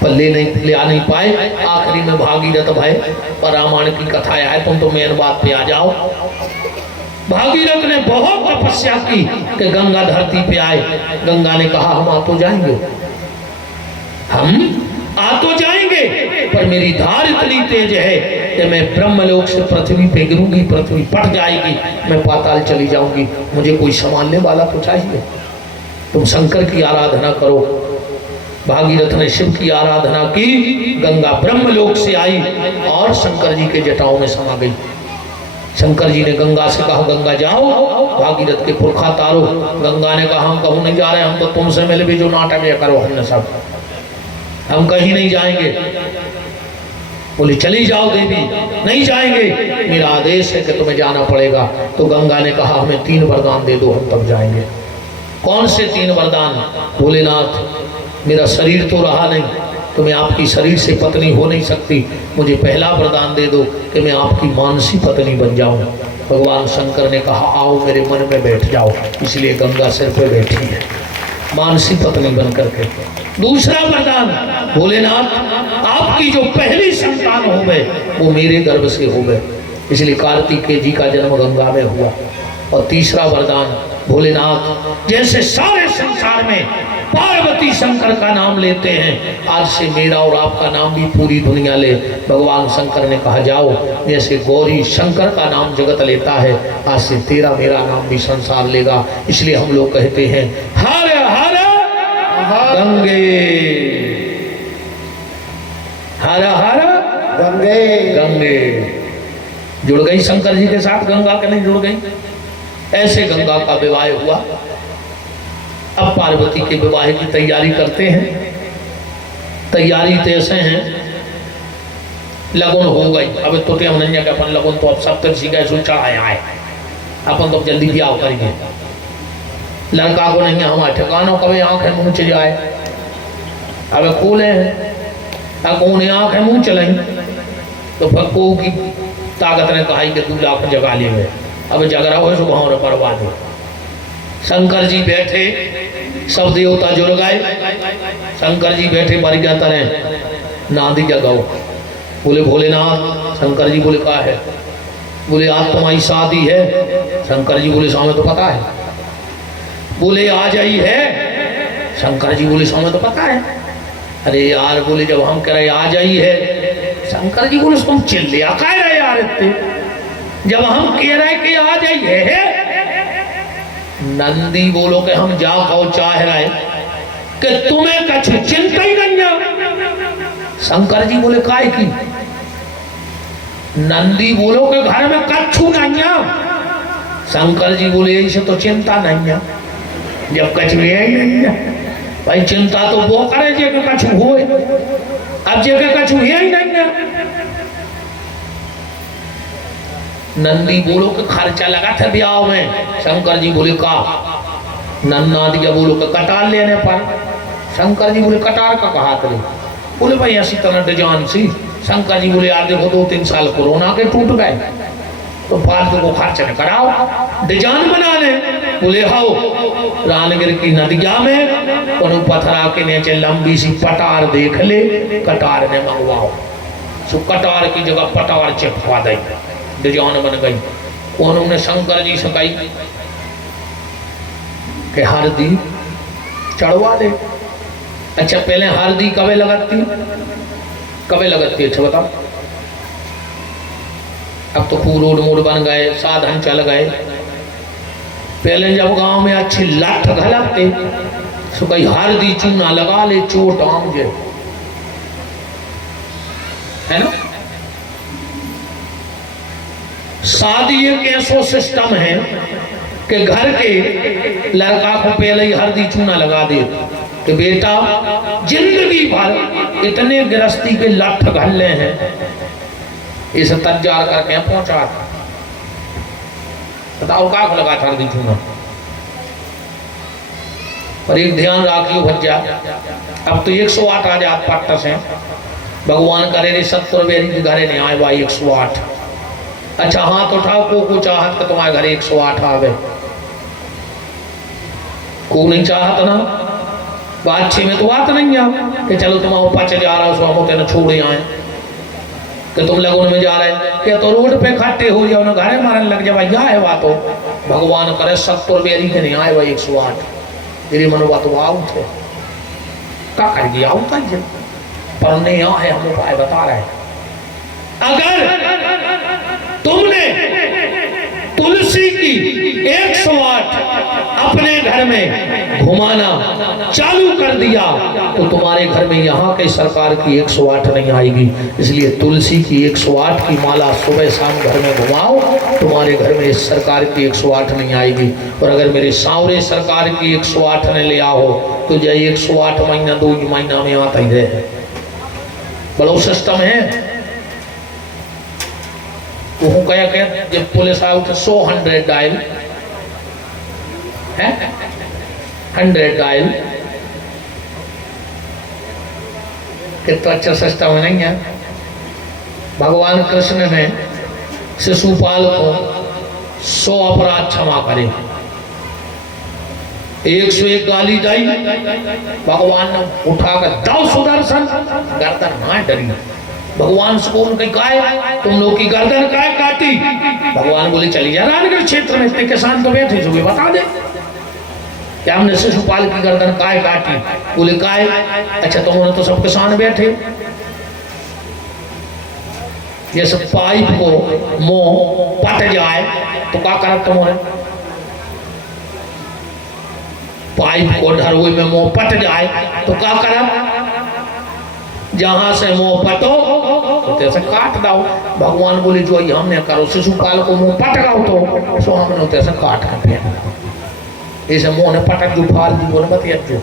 पर ले आ नहीं पाए। आखिरी में भागीरथ भय, पर रामायण की कथा है, तुम तो मेन बात पे आ जाओ। भागीरथ ने बहुत तपस्या की कि गंगा धरती पे आए। गंगा ने कहा, हम आ तो जाएंगे, हम आ तो जाएंगे, पर मेरी धार इतनी तेज है कि मैं ब्रह्मलोक से पृथ्वी पे गिरूंगी, पृथ्वी फट जाएगी, मैं पाताल चली जाऊंगी, मुझे कोई संभालने वाला तो चाहिए। तुम शंकर की आराधना करो। भागीरथ ने शिव की आराधना की, गंगा ब्रह्मलोक से आई और शंकर जी के जटाओं में समा गई। शंकर जी ने गंगा से कहा, गंगा जाओ, भागीरथ के पुरखा तारो। गंगा ने कहा, हम कहूँ नहीं जा रहे, हम तो तुमसे मिले भी जो नाटक ये करो, हमने सब, हम कहीं नहीं जाएंगे। बोली चली जाओ देवी। नहीं जाएंगे, मेरा आदेश है कि तुम्हें जाना पड़ेगा। तो गंगा ने कहा हमें 3 वरदान दे दो, हम तब जाएंगे। कौन से 3 वरदान? भोलेनाथ मेरा शरीर तो रहा नहीं, तो मैं आपकी शरीर से पत्नी हो नहीं सकती, मुझे पहला वरदान दे दो कि मैं आपकी मानसी पत्नी बन जाऊं। भगवान शंकर ने कहा आओ मेरे मन में बैठ जाओ। इसलिए गंगा सिर पे बैठी है मानसी पत्नी बन करके। दूसरा वरदान, भोलेनाथ आपकी जो पहली संतान हो गए वो मेरे गर्भ से हो गए, इसलिए कार्तिकेय जी का जन्म गंगा में हुआ। और तीसरा वरदान, भोलेनाथ जैसे सारे संसार में पार्वती शंकर का नाम लेते हैं, आज से मेरा और आपका नाम भी पूरी दुनिया ले। भगवान शंकर ने कहा जाओ, जैसे गौरी शंकर का नाम जगत लेता है, आज से तेरा मेरा नाम भी संसार लेगा। इसलिए हम लोग कहते हैं हर हर गंगे, हर हर गंगे गंगे। जुड़ गई शंकर जी के साथ गंगा, के नहीं जुड़ गई? ऐसे गंगा का विवाह हुआ। अब पार्वती के विवाह की तैयारी करते हैं। तैयारी तो ऐसे हैं, लगन हो गई। अब तो के अपन लगन तो अब सब तक सीखा सोचा आए अपन तो जल्दी ब्याह करेंगे। लड़का को नहीं हमारे ठिकानों कभी आंखें मुंह चले जाए। अब खोले हैं, अब कौन आंखें मुंह चलाई तो भक्को की ताकत ने कहा कि 2 लाख जगा ले गए। अब जगरा हो सुबह परवा दो। शंकर जी बैठे, सब देवता जुड़ गए। शंकर जी बैठे मर जाता रहे, नांदी जगाओ। बोले भोलेनाथ। शंकर जी बोले कहा है? बोले आज तुम्हारी शादी है। शंकर जी बोले सामने तो पता है। बोले आ जाई है। शंकर जी बोले सामने तो पता है। अरे यार, बोले जब हम कह रहे आ जाई है। शंकर जी बोले तुम चिल्लिया कह रहे यार इतने, जब हम कह रहे कि आ जाई है। नंदी बोलो कि हम जा खाओ चाह रहे कि तुम्हें कछ चिंता ही नहीं। शंकर जी बोले काय की? नंदी बोलो कि घर में कछु नहीं। शंकर जी बोले ऐसे तो चिंता नहीं है, जब कछु है ही नहीं है। भाई चिंता तो वो करे जे के कछु होए, अब जे के कछु है ही नहीं है। नंदी बोलो कि खर्चा लगा था ब्याह में। शंकर जी बोले का? नन्ना दिया बोलो कि कटार लेने पर। शंकर जी बोले कटार का कहा थे? बोले भाई ऐसी तरह डिजाइन सी। शंकर जी बोले यार देखो 2-3 साल कोरोना के टूट गए, तो फालतू को खर्च न कराओ, डिजाइन बना ले। बोले हाओ रानगिर की नदिया में कोनो पथरा के नीचे लंबी सी पटार देख ले, कटार ने मंगवाओ। सो कटार की जगह पटार चिपका दे, डिजाइन बन गई। उन्होंने शंकर जी से कही कि हरदी चढ़वा दे। अच्छा पहले हरदी कबे लगती? कबे लगती? अच्छा बताओ। अब तो पूरा रोड मोड बन गए, साधन चल गए। पहले जब गांव में अच्छी लाठ घलकते तो कहीं हरदी चूना लगा ले, चोट आम जे, है ना। शादी एक ऐसा सिस्टम है कि घर के लड़का को पहले ही हरदी चूना लगा दे कि बेटा जिंदगी भर इतने गृहस्थी के लठ घल्ले हैं, इसे तैयार करके पहुंचा। बताओ का लगा था हरदी चूना। पर एक ध्यान राखियो भज्जा, अब तो 108 आ जात पट्ट से। भगवान करे रे 70 बेरी के घरे नहीं आए भाई 108। अच्छा हाथ उठाओ को चाहत कि तुम्हारे घर 108 आवे। को नहीं चाहत ना, बात छे में तो बात नहीं है कि चलो तुम ऊपर जा रहा हो, हम तेने छोड़े आए कि तुम लगन में जा रहे क्या तो रोड पे खट्टे हो जाओ ना, घरे मारने लग जाए। यह है बात हो। भगवान करे 70 बेरी के नहीं आए भाई 108। मेरी मनोबा तो आउट है, क्या कर गया आउट है पर नहीं यहाँ है। हम उपाय बता रहे हैं। अगर तुमने तुलसी की 108 अपने घर में घुमाना चालू कर दिया तो तुम्हारे घर में यहाँ के सरकार की 108 नहीं आएगी। इसलिए तुलसी की 108 की माला सुबह शाम घर में घुमाओ, तुम्हारे घर में इस सरकार की 108 नहीं आएगी। और अगर मेरे सावरे सरकार की 108 ने ले आओ तो जय 108 महीना 2 महीना में आता ही रहे। बड़ा सिस्टम है। वो कया कया जब पुलिस आया उठे 100 डायल है 100 डायल कितना अच्छा सिस्टम नहीं है। भगवान कृष्ण ने शिशुपाल को 100 अपराध क्षमा करे, 101 गाली दी, भगवान ने उठाकर दाव सुदर्शन गर्दन ना डरी। भगवान से कौन कही काय तुम लोग की गर्दन काय काटी? भगवान बोले चली जा रानगढ़ क्षेत्र में इतने किसान तो बैठे जो बता दे क्या हमने शिशुपाल की गर्दन काय काटी? बोले काय? अच्छा तुमने तो सब किसान बैठे। ये सब पाइप को मुंह पट जाए तो क्या करा तुमने? पाइप को ढरोई में मुंह पट जाए तो क्या करा? जहां से मुंह पटो तो तैसे काट दो। भगवान बोले जो ये हमने करो शिशुपाल को मुंह पट गो तो सो हमने तैसे काट कर फेंक ऐसे मुंह ने पटक जो फाल दी बोले मत जो।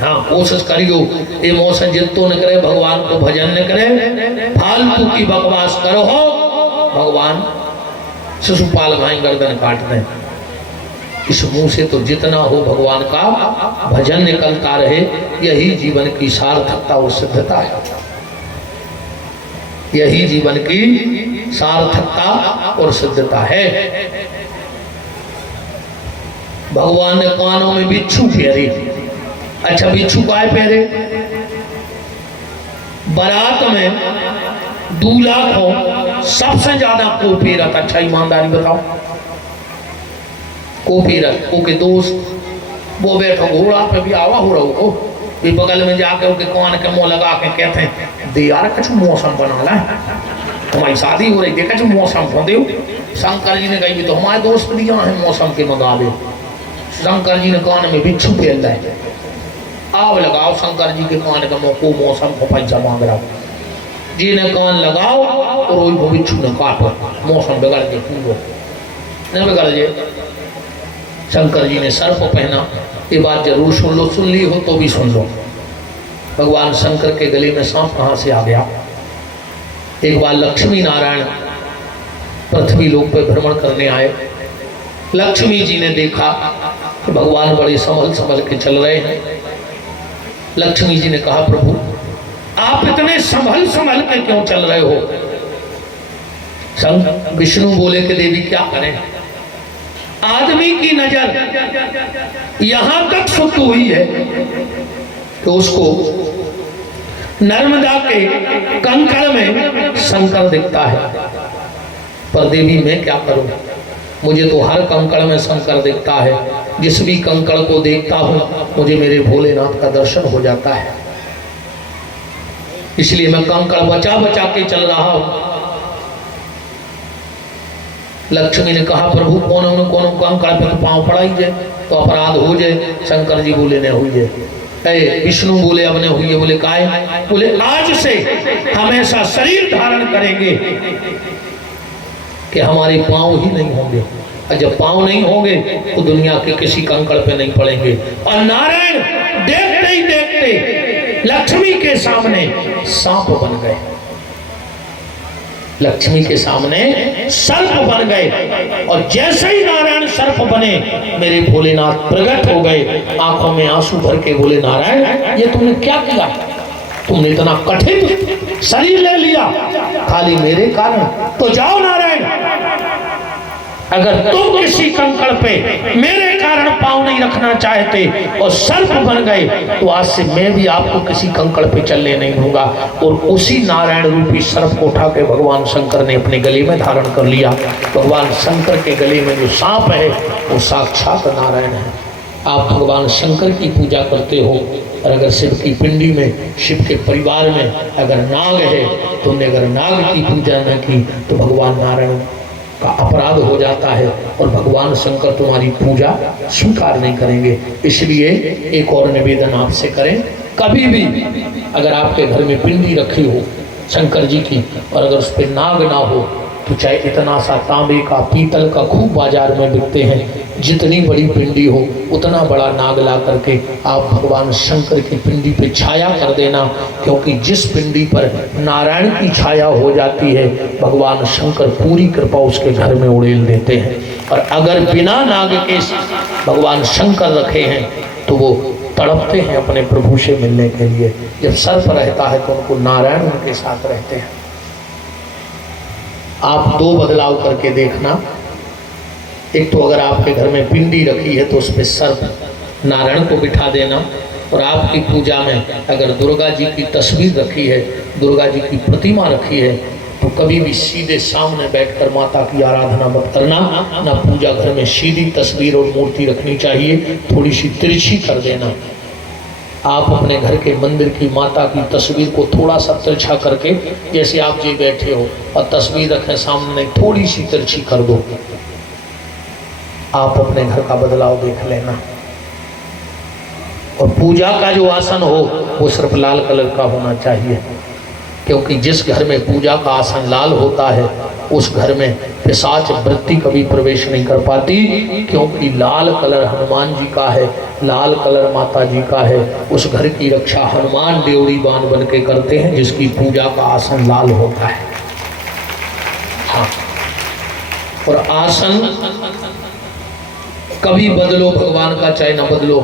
हाँ कोशिश करियो इमोशन जितो न करे भगवान को भजन न करे, फालतू की बकवास करो हो भगवान शिशुपाल भाई गर्दन काट दें। इस मुंह से तो जितना हो भगवान का भजन निकलता रहे, यही जीवन की सार्थकता और सिद्धता है। यही जीवन की सार्थकता और सिद्धता है। भगवान ने कानों में बिच्छू फेरे। अच्छा बिच्छू काय फेरे? बारात में दूल्हा को सबसे ज्यादा को फेरत। अच्छा ईमानदारी बताओ को फेरत को के दोस्त वो बैठो घोड़ा पे भी आवा हो रहा हो भी बगल में जाके उनके कान के मुंह लगा के कहते हैं दे यार कुछ मौसम बना ला तुम्हारी शादी हो रही देखा जो मौसम हो दे। शंकर जी ने कही भी तो हमारे दोस्त भी यहाँ है मौसम के मंगा दे। शंकर जी ने कान में बिच्छू फेर है, आव लगाओ शंकर जी के कान का को मौसम को पैसा मांग रहा जी ने कान लगाओ और वो बिच्छू ने काटो मौसम बिगड़ के पूरो न बिगड़ जाए। शंकर जी ने सर्प पहना। ये बात जरूर सुन ली हो तो भी सुन लो। भगवान शंकर के गले में सांप कहां से आ गया? एक बार लक्ष्मी नारायण पृथ्वी लोक पे भ्रमण करने आए। लक्ष्मी जी ने देखा कि भगवान बड़े संभल के चल रहे हैं। लक्ष्मी जी ने कहा प्रभु आप इतने संभल के क्यों चल रहे हो? विष्णु बोले कि देवी क्या करें, आदमी की नजर यहां तक सुत हुई है कि उसको नर्मदा के कंकड़ में शंकर दिखता है। पर देवी मैं क्या करूं, मुझे तो हर कंकड़ में शंकर दिखता है। जिस भी कंकड़ को देखता हूं मुझे मेरे भोलेनाथ का दर्शन हो जाता है, इसलिए मैं कंकड़ बचा बचा के चल रहा हूं। लक्ष्मी ने कहा प्रभु कोनो कंकड़ पे तो पांव पड़ाई जाए तो अपराध हो जाए। शंकर जी बोले ने हुई है। विष्णु बोले अब ने हुई है। बोले काय? बोले आज से हमेशा शरीर धारण करेंगे कि हमारे पांव ही नहीं होंगे, और जब पांव नहीं होंगे तो दुनिया के किसी कंकड़ पे नहीं पड़ेंगे। और नारायण देखते ही देखते लक्ष्मी के सामने सांप बन गए, लक्ष्मी के सामने सर्प बन गए। और जैसे ही नारायण सर्प बने मेरे भोलेनाथ प्रकट हो गए, आंखों में आंसू भर के बोले नारायण ये तुमने क्या किया? तुमने इतना कठिन शरीर ले लिया खाली मेरे कारण। तो जाओ नारायण, अगर तुम किसी कंकड़ पे मेरे कारण पांव नहीं रखना चाहते और सर्प बन गए तो आज से मैं भी आपको किसी कंकड़ पे चलने नहीं दूंगा। और उसी नारायण रूपी सर्प को उठा के भगवान शंकर ने अपने गले में धारण कर लिया। भगवान शंकर के गले में जो सांप है वो साक्षात नारायण है। आप भगवान शंकर की पूजा करते हो और अगर शिव की पिंडी में, शिव के परिवार में अगर नाग है, तुमने अगर नाग की पूजा न की तो भगवान नारायण का अपराध हो जाता है और भगवान शंकर तुम्हारी पूजा स्वीकार नहीं करेंगे। इसलिए एक और निवेदन आपसे करें, कभी भी अगर आपके घर में पिंडी रखी हो शंकर जी की और अगर उस पर नाग ना हो तो चाहे इतना सा तांबे का पीतल का खूब बाजार में बिकते हैं, जितनी बड़ी पिंडी हो उतना बड़ा नाग ला करके आप भगवान शंकर की पिंडी पे छाया कर देना, क्योंकि जिस पिंडी पर नारायण की छाया हो जाती है भगवान शंकर पूरी कृपा उसके घर में उड़ेल देते हैं। और अगर बिना नाग के भगवान शंकर रखे हैं तो वो तड़पते हैं अपने प्रभु से मिलने के लिए। जब सर्प रहता है तो उनको नारायण उनके साथ रहते हैं। आप दो बदलाव करके देखना, एक तो अगर आपके घर में पिंडी रखी है तो उस पर सर्प नारायण को बिठा देना, और आपकी पूजा में अगर दुर्गा जी की तस्वीर रखी है, दुर्गा जी की प्रतिमा रखी है, तो कभी भी सीधे सामने बैठकर माता की आराधना मत करना। ना पूजा घर में सीधी तस्वीर और मूर्ति रखनी चाहिए, थोड़ी सी तिरछी कर देना। आप अपने घर के मंदिर की माता की तस्वीर को थोड़ा सा तिरछा करके, जैसे आप जी बैठे हो और तस्वीर रखें सामने, थोड़ी सी तिरछी कर दो। आप अपने घर का बदलाव देख लेना। और पूजा का जो आसन हो वो सिर्फ लाल कलर का होना चाहिए, क्योंकि जिस घर में पूजा का आसन लाल होता है उस घर में पिशाच वृत्ति कभी प्रवेश नहीं कर पाती, क्योंकि लाल कलर हनुमान जी का है, लाल कलर माता जी का है। उस घर की रक्षा हनुमान देवड़ी बाण बन के करते हैं जिसकी पूजा का आसन लाल होता है। हाँ, और आसन कभी बदलो भगवान का, चाहे न बदलो,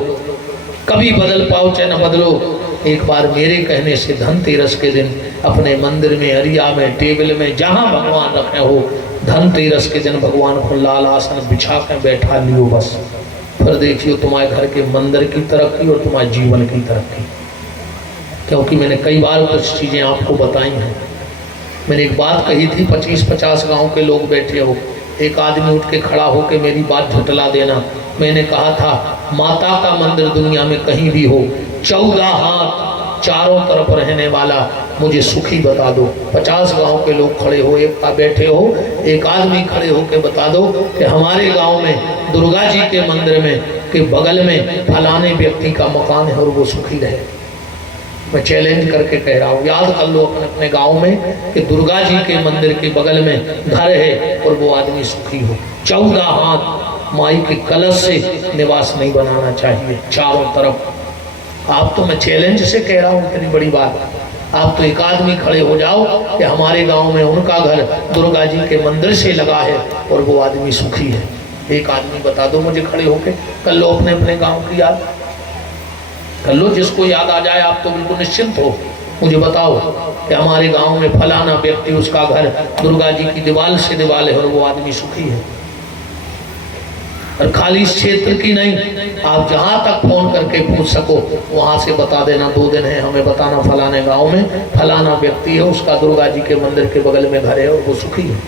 कभी बदल पाओ चाहे न बदलो। एक बार मेरे कहने से धनतेरस के दिन अपने मंदिर में, अरिया में, टेबल में, जहाँ भगवान रखे हो, धनतेरस के दिन भगवान को लाल आसन बिछा कर बैठा लियो बस। फिर देखियो तुम्हारे घर के मंदिर की तरक्की और तुम्हारे जीवन की तरक्की। क्योंकि मैंने कई बार कुछ चीज़ें आपको बताई हैं। मैंने एक बात कही थी, 25-50 गांव के लोग बैठे हो, एक आदमी उठ के खड़ा होकर मेरी बात झुटला देना। मैंने कहा था माता का मंदिर दुनिया में कहीं भी हो, 14 हाथ चारों तरफ रहने वाला मुझे सुखी बता दो। 50 गांव के लोग खड़े हो, एक बैठे हो, एक आदमी खड़े हो के बता दो कि हमारे गांव में दुर्गा जी के मंदिर में के बगल में फलाने व्यक्ति का मकान है और वो सुखी रहे। मैं चैलेंज करके कह रहा हूँ, याद कर लो अपने अपने गांव में कि दुर्गा जी के मंदिर के बगल में घर है और वो आदमी सुखी हो। 14 हाथ माई के कलश से निवास नहीं बनाना चाहिए चारों तरफ। आप तो, मैं चैलेंज से कह रहा हूँ, इतनी बड़ी बात। आप तो एक आदमी खड़े हो जाओ कि हमारे गांव में उनका घर दुर्गा जी के मंदिर से लगा है और वो आदमी सुखी है। एक आदमी बता दो मुझे खड़े होके, कर लो अपने अपने गांव की याद कर लो, जिसको याद आ जाए। आप तो बिल्कुल निश्चिंत हो, मुझे बताओ कि हमारे गांव में फलाना व्यक्ति, उसका घर दुर्गा जी की दीवार से दीवार है और वो आदमी सुखी है। और खाली इस क्षेत्र की नहीं, आप जहाँ तक फोन करके पूछ सको वहाँ से बता देना, 2 दिन है हमें बताना फलाने गांव में फलाना व्यक्ति है, उसका दुर्गा जी के मंदिर के बगल में घर है और वो सुखी है।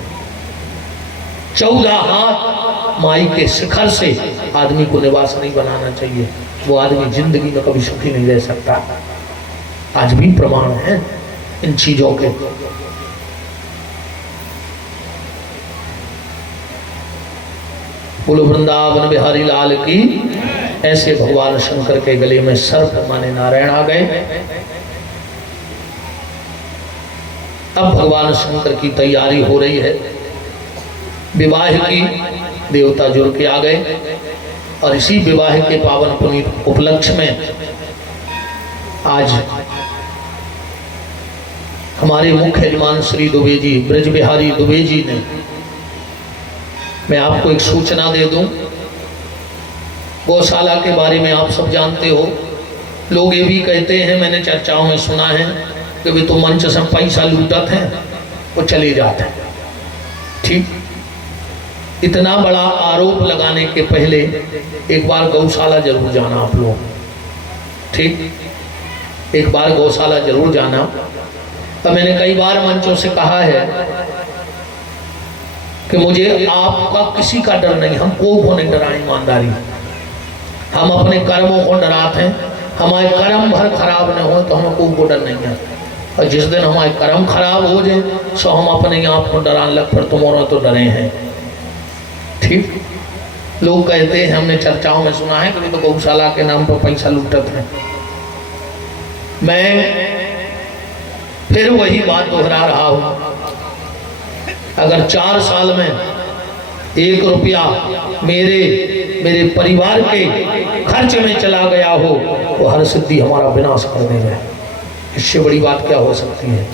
14 हाथ माई के शिखर से आदमी को निवास नहीं बनाना चाहिए, वो आदमी जिंदगी में कभी सुखी नहीं रह सकता। आज भी प्रमाण है इन चीजों के। बोलो वृंदावन बिहारी लाल की। ऐसे भगवान शंकर के गले में सर्प माने नारायण आ गए। अब भगवान शंकर की तैयारी हो रही है, विवाह की। देवता जुड़ के आ गए और इसी विवाह के पावन पुनीत उपलक्ष्य में आज हमारे मुख्य यजमान श्री दुबे जी, ब्रज बिहारी दुबे जी ने, मैं आपको एक सूचना दे दूं, गौशाला के बारे में आप सब जानते हो। लोग ये भी कहते हैं, मैंने चर्चाओं में सुना है कि वे तो मंच से पैसा लूटते हैं वो चले जाते हैं। ठीक, इतना बड़ा आरोप लगाने के पहले एक बार गौशाला जरूर जाना आप लोग। ठीक, एक बार गौशाला जरूर जाना। तो मैंने कई बार मंचों से कहा है कि मुझे आपका किसी का डर नहीं, हम को नहीं डराए, ईमानदारी। हम अपने कर्मों को डराते हैं, हमारे कर्म भर खराब न हो तो हमको को डर नहीं है। और जिस दिन हमारे कर्म खराब हो जाए सो हम अपने आप को डराने लग, फिर तुम्हारा तो डरे हैं। ठीक, लोग कहते हैं, हमने चर्चाओं में सुना है कि तो गौशाला के नाम पर पैसा लूटते हैं। मैं फिर वही बात दोहरा रहा हूं अगर 4 साल में 1 रुपया मेरे परिवार के खर्च में चला गया हो तो हर सिद्धि हमारा विनाश कर देगा। इससे बड़ी बात क्या हो सकती है?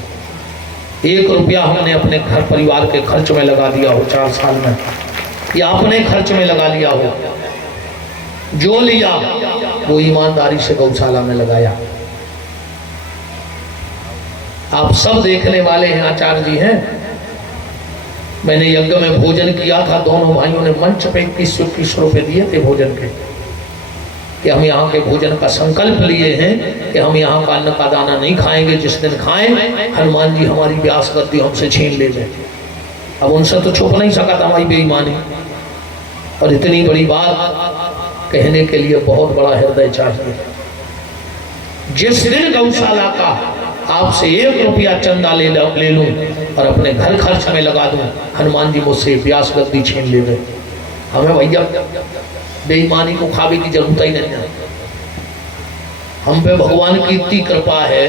1 रुपया हमने अपने घर परिवार के खर्च में लगा दिया हो 4 साल में, या अपने खर्च में लगा लिया हो, जो लिया वो ईमानदारी से गौशाला में लगाया। आप सब देखने वाले हैं, आचार्य जी हैं। मैंने यज्ञ में भोजन किया था, दोनों भाइयों ने मंच पे 21 रुपए दिए थे भोजन के, कि हम यहाँ के भोजन का संकल्प लिए हैं कि हम यहाँ का अन्न का दाना नहीं खाएंगे, जिस दिन खाएं हनुमान जी हमारी व्यास गद्दी हमसे छीन ले जाए। अब उनसे तो छुप नहीं सका था हमारी बेईमानी, और इतनी बड़ी बात कहने के लिए बहुत बड़ा हृदय चाहिए। जिस दिन गौशाला का आपसे 1 रुपया चंदा ले लूं और अपने घर खर्च में लगा दूं, हनुमान जी मुझसे व्यास गद्दी छीन ले गए। हमें भैया बेईमानी को खावे की जरूरत ही नहीं है। हम पे भगवान की इतनी कृपा है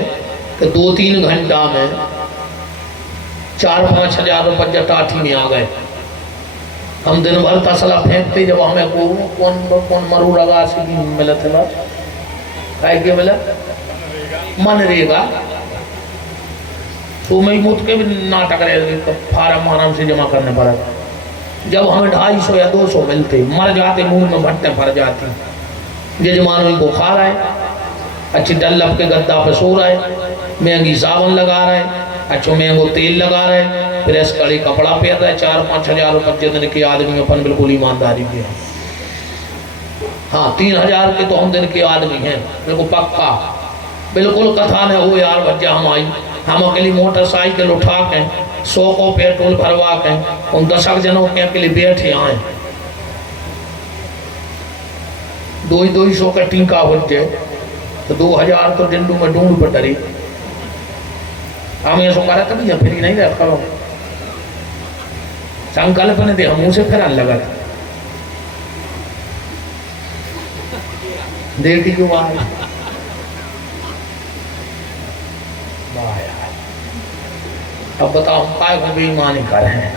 कि 2-3 घंटा में 4-5 हजार रुपये जटाठी में आ गए। हम दिन भर तसला फेंकते, जब हमें कौन मरू लगा मिला था, के मिला मनरेगा तो मैं मुझ के भी नाटक रहे, फार्म आराम से जमा करने पड़ा। जब हमें 250 या 200 मिलते, मर जाते, मुंह में भट्टे भर जाती। यजमान उनको खा रहा है, अच्छी डल्लप के गद्दा पे सो रहा है, महंगी साबुन लगा रहा है, अच्छा महंगो तेल लगा रहा है, प्रेस कड़ी कपड़ा पहन रहा है। 4-5 हजार रुपये दिन के आदमी अपन बिल्कुल ईमानदारी के हैं। हाँ 3 हजार के तो हम दिन के आदमी हैं, बिल्कुल पक्का, बिल्कुल कथा ने हो यार भज्जा हम आई। हम अकेली मोटरसाइकिल उठा के 100 को पेट्रोल भरवा के उन 10 जनों के अकेले बैठे आए। 200 का टीका हो जाए तो 2000 तो डिंडू में ढूंढ पर डरी। हम ये सो करा तभी फिर नहीं रह करो संकल्प ने दे हम उसे फिर लगा था। देखी क्यों आए अब बताओ हम काय को बेईमानी कर रहे हैं।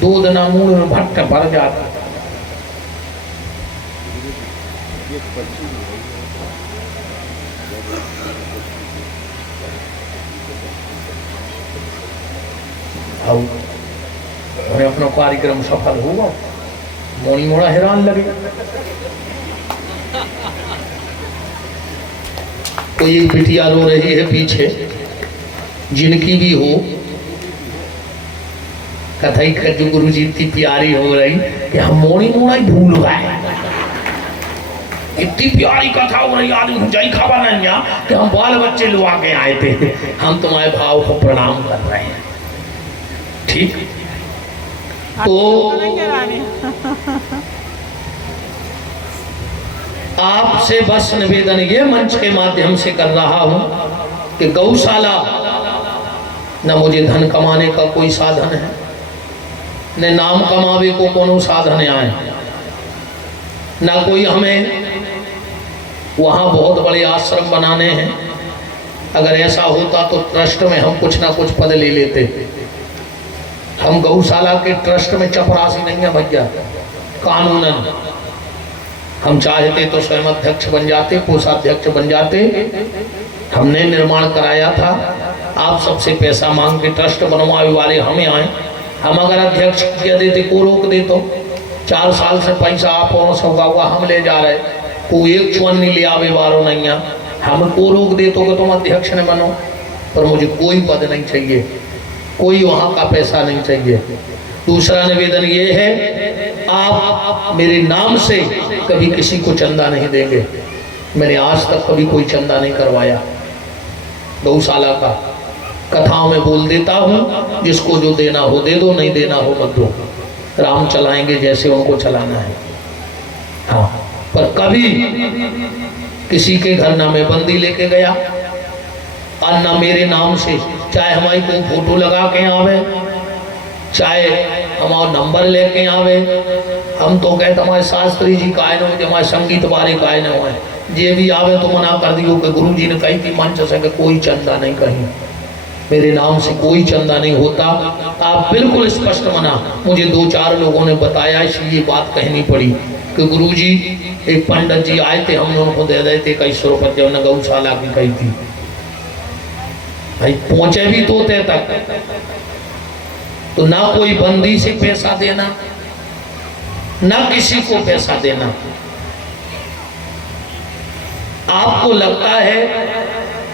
2 दिन मुंह में भट्ट भर जाता। अब अपना कार्यक्रम सफल होगा, मोनी मोड़ा हैरान लगे। कोई एक बिटिया रो रही है पीछे, जिनकी भी हो, कथई खजू गुरु जी इतनी प्यारी हो रही कि हम मोड़ी मोड़ा ही भूल गए। इतनी प्यारी कथा हो रही, आदमी जाई खावा नहीं आ कि हम बाल बच्चे लुआ के आए थे। हम तुम्हारे भाव को प्रणाम कर रहे हैं। ठीक तो आपसे बस निवेदन ये मंच के माध्यम से कर रहा हूं कि गौशाला न मुझे धन कमाने का कोई साधन है, न नाम कमावे को कोनो साधन आए, न कोई हमें वहाँ बहुत बड़े आश्रम बनाने हैं। अगर ऐसा होता तो ट्रस्ट में हम कुछ ना कुछ पद ले लेते। हम गौशाला के ट्रस्ट में चपरासी नहीं है भैया, कानूनन हम चाहते तो स्वयं अध्यक्ष बन जाते, कोषाध्यक्ष बन जाते। हमने निर्माण कराया था, आप सबसे पैसा मांग के ट्रस्ट बनवाने वाले हमें आए। हम अगर अध्यक्ष कह देते को रोक दे तो 4 साल से पैसा आप हुआ हम ले जा रहे, कोई एक चुन नहीं ले आवे वालों नहीं आ, हम को रोक दे तो कि तुम अध्यक्ष ने बनो। पर मुझे कोई पद नहीं चाहिए, कोई वहाँ का पैसा नहीं चाहिए। दूसरा निवेदन ये है, आप मेरे नाम से कभी किसी को चंदा नहीं देंगे। मैंने आज तक कभी कोई चंदा नहीं करवाया गौशाला का। कथाओं में बोल देता हूँ, जिसको जो देना हो दे दो, नहीं देना हो मत दो। राम चलाएंगे जैसे उनको चलाना है। हाँ, पर कभी किसी के घर ना मैं बंदी लेके गया और ना मेरे नाम से, चाहे हमारी कोई फोटो लगा के आवे, चाहे हमारा नंबर लेके आवे। हम तो कहते हमारे शास्त्री जी का आए न, हमारे संगीत बारे का आए न हुए, ये भी आवे तो मना कर दियो कि गुरु जी ने कही थी मंच से कि कोई चंदा नहीं कहीं। मेरे नाम से कोई चंदा नहीं होता। आप बिल्कुल स्पष्ट मना। मुझे 2-4 लोगों ने बताया इसलिए ये बात कहनी पड़ी कि गुरुजी एक पंडित जी आए थे, हमने उनको दे रहे थे 2100 रुपये, जब ने गौशाला की कही थी। भाई पहुंचे भी तोते तक तो ना कोई बंदी से पैसा देना, ना किसी को पैसा देना। आपको लगता है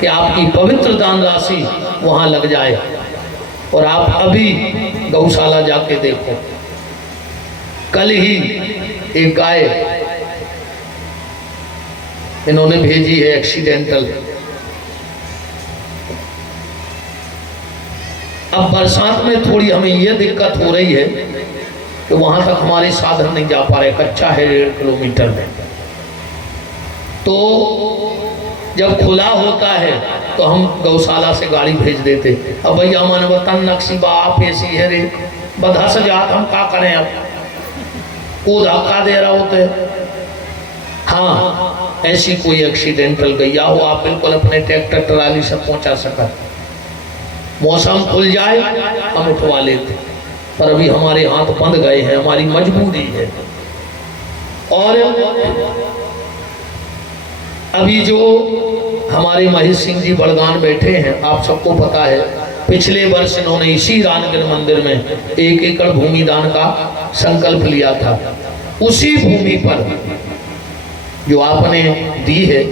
कि आपकी पवित्र दान राशि वहां लग जाए, और आप अभी गौशाला जाके देखो। कल ही एक गाय इन्होंने भेजी है एक्सीडेंटल। अब बरसात में थोड़ी हमें यह दिक्कत हो रही है कि वहां तक हमारे साधन नहीं जा पा रहे, कच्चा है 1.5 किलोमीटर में। तो जब खुला होता है तो हम गौशाला से गाड़ी भेज देते। अब भैया मन वतन नक्सीबा आप ऐसी है रे बधा सजात, हम क्या करें, अब को धक्का दे रहा होते। हाँ, ऐसी कोई एक्सीडेंटल गैया हो आप बिल्कुल अपने ट्रैक्टर ट्राली से पहुंचा सका। मौसम खुल जाए हम उठवा लेते, पर अभी हमारे हाथ बंद गए हैं, हमारी मजबूरी है। और अभी जो हमारे महेश सिंह जी बड़गान बैठे हैं, आप सबको पता है पिछले वर्ष इन्होंने इसी रानगिर मंदिर में 1 एकड़ भूमि दान का संकल्प लिया था। उसी भूमि पर जो आपने दी है,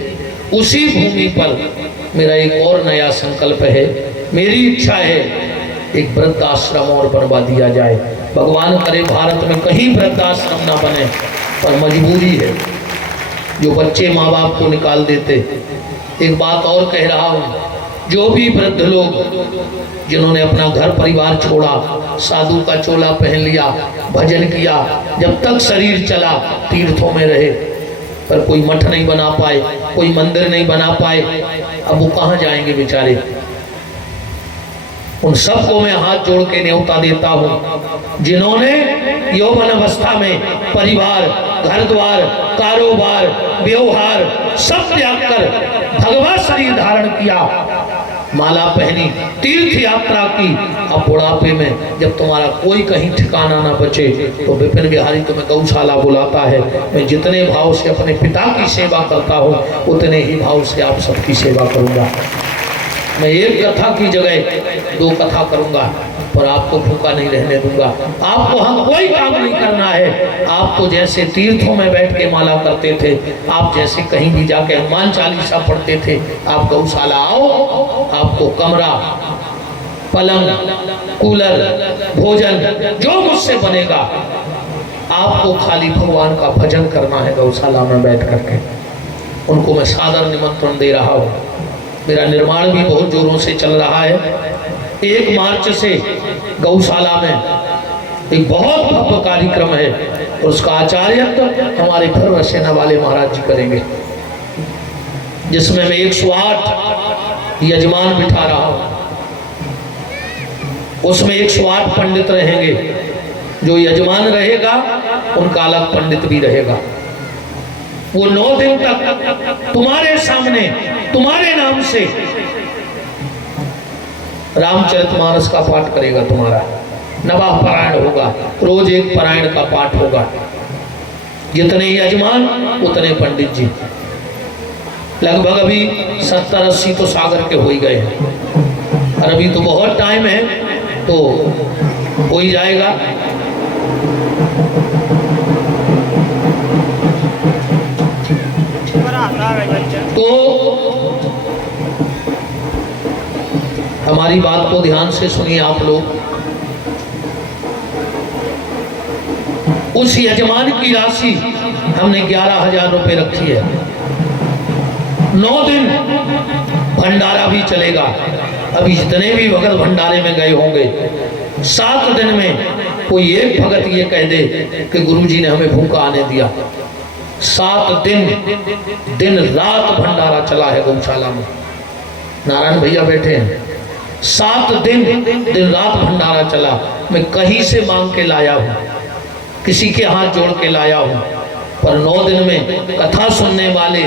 उसी भूमि पर मेरा एक और नया संकल्प है। मेरी इच्छा है एक वृद्धाश्रम और बनवा दिया जाए। भगवान करे भारत में कहीं वृद्धाश्रम ना बने, पर मजबूरी है, जो बच्चे माँ बाप को निकाल देते। एक बात और कह रहा हूँ, जो भी वृद्ध लोग जिन्होंने अपना घर परिवार छोड़ा, साधु का चोला पहन लिया, भजन किया, जब तक शरीर चला तीर्थों में रहे, पर कोई मठ नहीं बना पाए, कोई मंदिर नहीं बना पाए, अब वो कहाँ जाएंगे बेचारे। उन सबको मैं हाथ जोड़ के न्योता देता हूँ जिन्होंने यौवन अवस्था में परिवार, घर द्वार, कारोबार, व्यवहार सब त्याग कर भगवा शरीर धारण किया, माला पहनी, तीर्थ यात्रा की। अब बुढ़ापे में जब तुम्हारा कोई कहीं ठिकाना ना बचे तो विपिन बिहारी तुम्हें गौशाला बुलाता है। मैं जितने भाव से अपने पिता की सेवा करता हूँ उतने ही भाव से आप सबकी सेवा करूँगा। मैं एक कथा की जगह 2 कथा करूंगा, पर आपको भूखा नहीं रहने दूंगा। आपको हम कोई काम नहीं करना है। आप तो जैसे तीर्थों में बैठ के माला करते थे, आप जैसे कहीं भी जाके हनुमान चालीसा पढ़ते थे, आप गौशाला आओ, आपको कमरा, पलंग, कूलर, भोजन जो मुझसे बनेगा, आपको खाली भगवान का भजन करना है गौशाला में बैठ करके। उनको मैं सादर निमंत्रण दे रहा हूँ। मेरा निर्माण भी बहुत जोरों से चल रहा है। 1 मार्च से गौशाला में एक बहुत भव्य कार्यक्रम है, और उसका आचार्यत्व हमारे भैरव सेना वाले महाराज जी करेंगे, जिसमें मैं 108 यजमान बिठा रहा हूँ। उसमें 108 पंडित रहेंगे। जो यजमान रहेगा उनका अलग पंडित भी रहेगा। वो 9 दिन तक तुम्हारे सामने तुम्हारे नाम से रामचरितमानस का पाठ करेगा। तुम्हारा नवाह पारायण होगा, रोज 1 पारायण का पाठ होगा। जितने यजमान उतने पंडित जी, लगभग अभी 70-80 तो सागर के हो ही गए हैं, और अभी तो बहुत टाइम है, तो हो ही जाएगा। तो हमारी बात को ध्यान से सुनिए आप लोग। उस यजमान की राशि हमने 11,000 रुपए रखी है। 9 दिन भंडारा भी चलेगा। अभी जितने भी भगत भंडारे में गए होंगे, 7 दिन में कोई एक भगत ये कह दे कि गुरुजी ने हमें भूखा आने दिया। 7 दिन रात भंडारा चला है गौशाला में। नारायण भैया बैठे हैं। 7 दिन रात भंडारा चला। मैं कहीं से मांग के लाया हूँ, किसी के हाथ जोड़ के लाया हूँ, पर 9 दिन में कथा सुनने वाले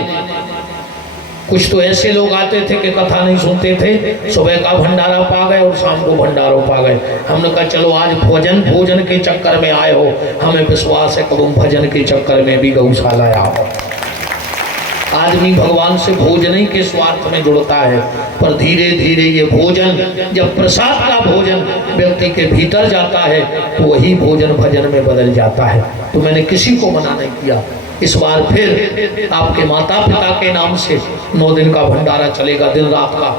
कुछ तो ऐसे लोग आते थे कि कथा नहीं सुनते थे, सुबह का भंडारा पा गए और शाम को भंडारा पा गए। हमने कहा चलो आज भोजन के चक्कर में आए हो, हमें विश्वास है कब भजन के चक्कर में भी गौशाला आओ। आदमी भगवान से भोजन ही के स्वार्थ में जुड़ता है, पर धीरे धीरे ये भोजन, जब प्रसाद का भोजन व्यक्ति के भीतर जाता है तो वही भोजन भजन में बदल जाता है। तो मैंने किसी को मना नहीं किया। इस बार फिर आपके माता पिता के नाम से 9 दिन का भंडारा चलेगा, दिन रात का।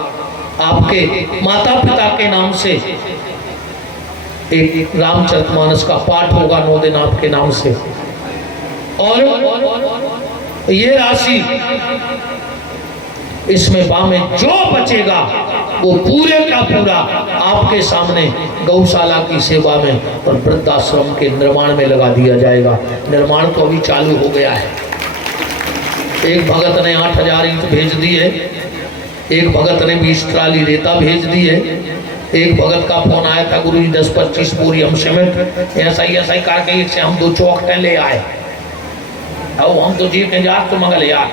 आपके माता पिता के नाम से एक रामचरितमानस का पाठ होगा 9 दिन आपके नाम से। और ये राशि, इसमें में जो बचेगा वो पूरे का पूरा आपके सामने गौशाला की सेवा में और वृद्धाश्रम के निर्माण में लगा दिया जाएगा। निर्माण तो अभी चालू हो गया है। एक भगत ने 8000 ईंट भेज दी है, एक भगत ने 20 ट्राली रेता भेज दी है। एक भगत का फोन आया था, गुरु जी 10-25 बोरी हम सीमेंट ऐसा ही करके एक से हम 2 चौखटे ले आए। अब हम तो जी के जा तो मंगल यार,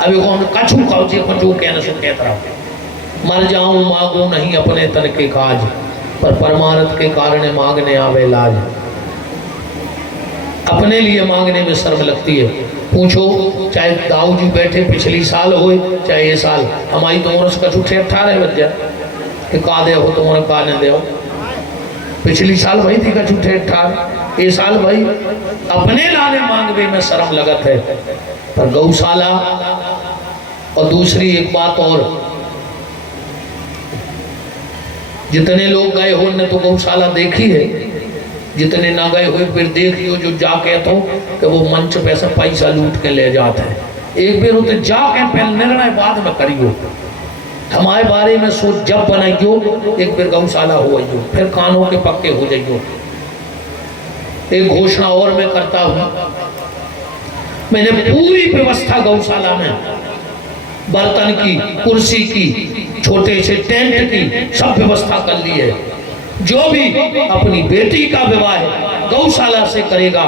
अभी को हम कछु खाओ जी कछु कहने से कहता रहो। मर जाऊं मांगू नहीं अपने तन के काज, पर परमार्थ के कारण मांगने आवे लाज। अपने लिए मांगने में शर्म लगती है। पूछो, चाहे दाऊ जी बैठे पिछली साल हो चाहे ये साल, हमारी तो उम्र से कछु 18 बज जाए कि का दे हो तुम्हारे का नहीं दे हो। पिछली साल भाई थी कछु 18, ये साल भाई अपने लाने मांगने में शर्म लगत है। पर गौशाला, और दूसरी एक बात और, जितने लोग गए हो ने तो गौशाला देखी है, जितने ना गए हुए फिर देखियो जो जाके तो कि वो मंच पे से पैसा लूट के ले जाते हैं। एक बार होते जाके पहले निर्णय बाद में करियो, हमारे बारे में सोच जब बनाइयो, एक बार गौशाला हो जाइयो, फिर कानों के पक्के हो जाइयो। एक घोषणा और मैं करता हूं, मैंने पूरी व्यवस्था गौशाला में, बर्तन की, कुर्सी की, छोटे से टेंट की सब व्यवस्था कर ली है। जो भी अपनी बेटी का विवाह गौशाला से करेगा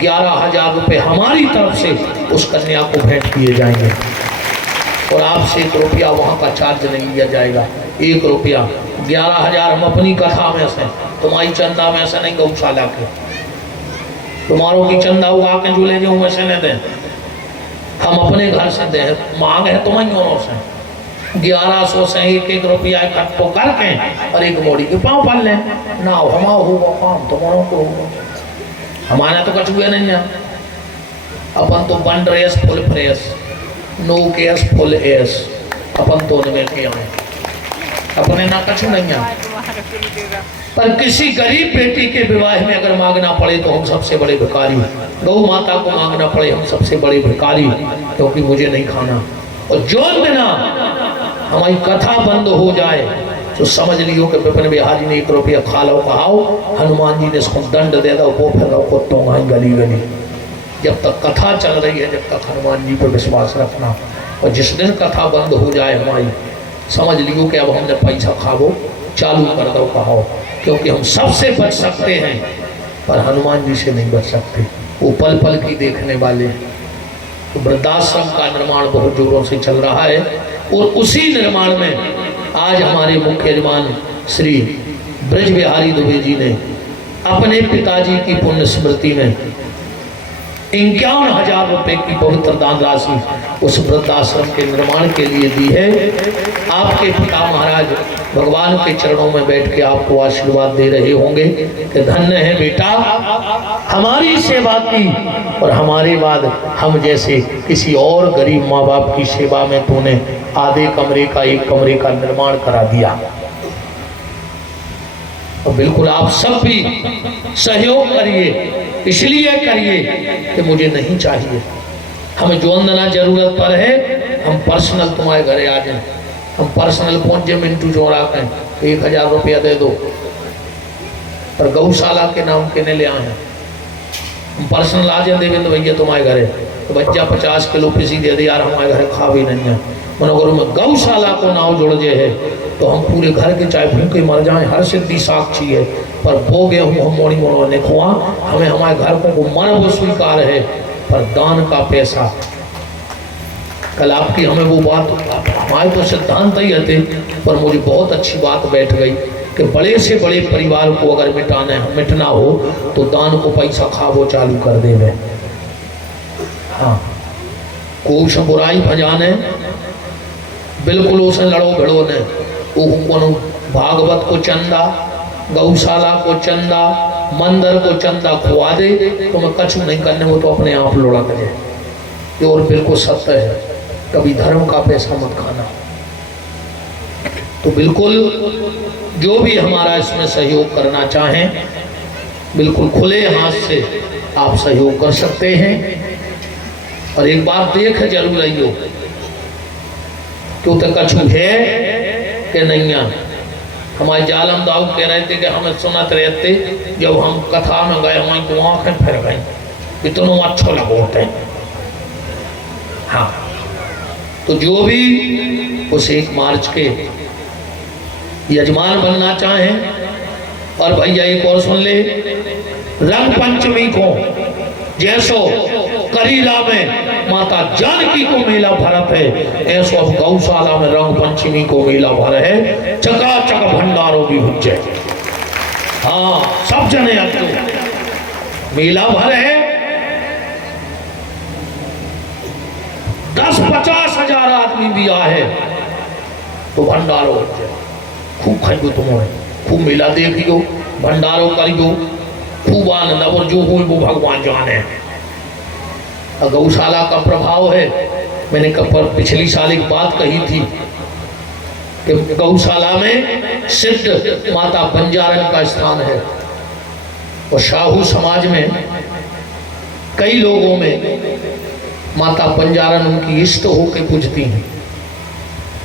11,000 रुपये हमारी तरफ से उस कन्या को भेंट किए जाएंगे। और आपसे 1 रुपया वहाँ का चार्ज नहीं लिया जाएगा। 1 रुपया, 11,000 हम अपनी कथा में से, तुम्हारी चंदा में से नहीं, गौशाला के तुम्हारों की चंदा उगा के जो ले जाऊँ वैसे नहीं दें, हम अपने घर से दें। मांग है तुम्हारी से 1100 से 1-1 रुपया इकट्ठो करके और एक मोड़ी के पाँव पाल लें ना, हमारा होगा काम तुम्हारों को होगा, हमारा तो कछुए नहीं है। अपन तो बन रेस फुल फ्रेस, नो केस फुल एस, अपन तो उनमें के आए, अपने ना कछु नहीं है। पर किसी गरीब बेटी के विवाह में अगर मांगना पड़े तो हम सबसे बड़े भिखारी, गौ माता को मांगना पड़े हम सबसे बड़े भिखारी, क्योंकि मुझे नहीं खाना। और जो बिना हमारी कथा बंद हो जाए तो समझ लियो कि विपिन बिहारी ने 1 रुपया खा लो कहाओ, हनुमान जी ने इसको दंड दे दो, वो फिर कुत्तों गली गली। जब तक कथा चल रही है, जब तक हनुमान जी पर विश्वास रखना, और जिस दिन कथा बंद हो जाए हमारी, समझ लियो कि अब हमने पैसा खाओ चालू कर दो कहाओ, क्योंकि हम सबसे बच सकते हैं पर हनुमान जी से नहीं बच सकते, वो पल पल की देखने वाले। तो वृद्धाश्रम का निर्माण बहुत जोरों से चल रहा है, और उसी निर्माण में आज हमारे मुख्य यजमान श्री ब्रज बिहारी दुबे जी ने अपने पिताजी की पुण्य स्मृति में 51,000 रुपए की पवित्र दान राशि उस वृद्धाश्रम के निर्माण के लिए दी है। आपके पिता महाराज भगवान के चरणों में बैठ के आपको आशीर्वाद दे रहे होंगे कि धन्य है बेटा, हमारी सेवा की और हमारे बाद हम जैसे किसी और गरीब माँ बाप की सेवा में तूने आधे कमरे का 1 कमरे का निर्माण करा दिया। और बिल्कुल आप सब भी सहयोग करिए, इसलिए करिए कि मुझे नहीं चाहिए, हमें जो अंदना जरूरत पर है हम पर्सनल तुम्हारे घरे आ जाए, हम पर्सनल पहुंचे मिंटू जोड़ा कहें 1,000 रुपया दे दो, पर गौशाला के नाम के ने ले आए हैं, हम पर्सनल आ जाए देवेंद्र भैया तुम्हारे घरे, तो बच्चा 50 किलो पिसी दे दे यार, हमारे घर खा भी नहीं है। मनोगर में गौशाला को नाव जोड़ जे है तो हम पूरे घर के चाहे भूखे मर जाएं, हर सिद्धि साक्षी है, पर वो गेहूँ हम मोड़ी मोड़ ने खुआ, हमें हमारे घर को मन वो स्वीकार है, पर दान का पैसा कल आपकी हमें वो बात, हमारे तो सिद्धांत ही थे, पर मुझे बहुत अच्छी बात बैठ गई कि बड़े से बड़े परिवार को अगर मिटना हो तो दान को पैसा खावो चालू कर देवे। हाँ, कुछ बुराई भजाने बिल्कुल उसे लड़ो भिड़ो ने, वो भागवत को चंदा, गौशाला को चंदा, मंदिर को चंदा खुआ दे तो मैं कछु नहीं करने, वो तो अपने आप लुढ़क जाए। ये और बिल्कुल सत्य है, कभी धर्म का पैसा मत खाना। तो बिल्कुल जो भी हमारा इसमें सहयोग करना चाहें, बिल्कुल खुले हाथ से आप सहयोग कर सकते हैं। और एक बात देख जरूर रहियो क्यों तो कछु है कि नहीं है। हमारे जालम दाऊ कह रहे थे कि हमें सुनत रहते, जब हम कथा में गए हमारी तो आंखें फिर गई, इतना अच्छा लगोते। हाँ, तो जो भी उस 1 मार्च के यजमान बनना चाहें। और भैया एक और सुन ले, रंग पंचमी को जैसो करीला में माता जानकी को मेला भरत है, ऐसो अब गौशाला में रंग पंचमी को मेला भर है, चकाचक भंडारों की हुज्जे। हाँ, सब जने अब तो मेला भर है, 10-50 हजार आदमी भी आए तो भंडारो खूब खाइयो, तुम्हें खूब मेला देखियो, भंडारो करियो, खूब आनंद। और जो हो वो भगवान जाने। गौशाला का प्रभाव है। मैंने पिछली साल एक बात कही थी कि गौशाला में सिद्ध माता बंजारन का स्थान है, और शाहू समाज में कई लोगों में माता बंजारन उनकी इष्ट होके पूजती हैं,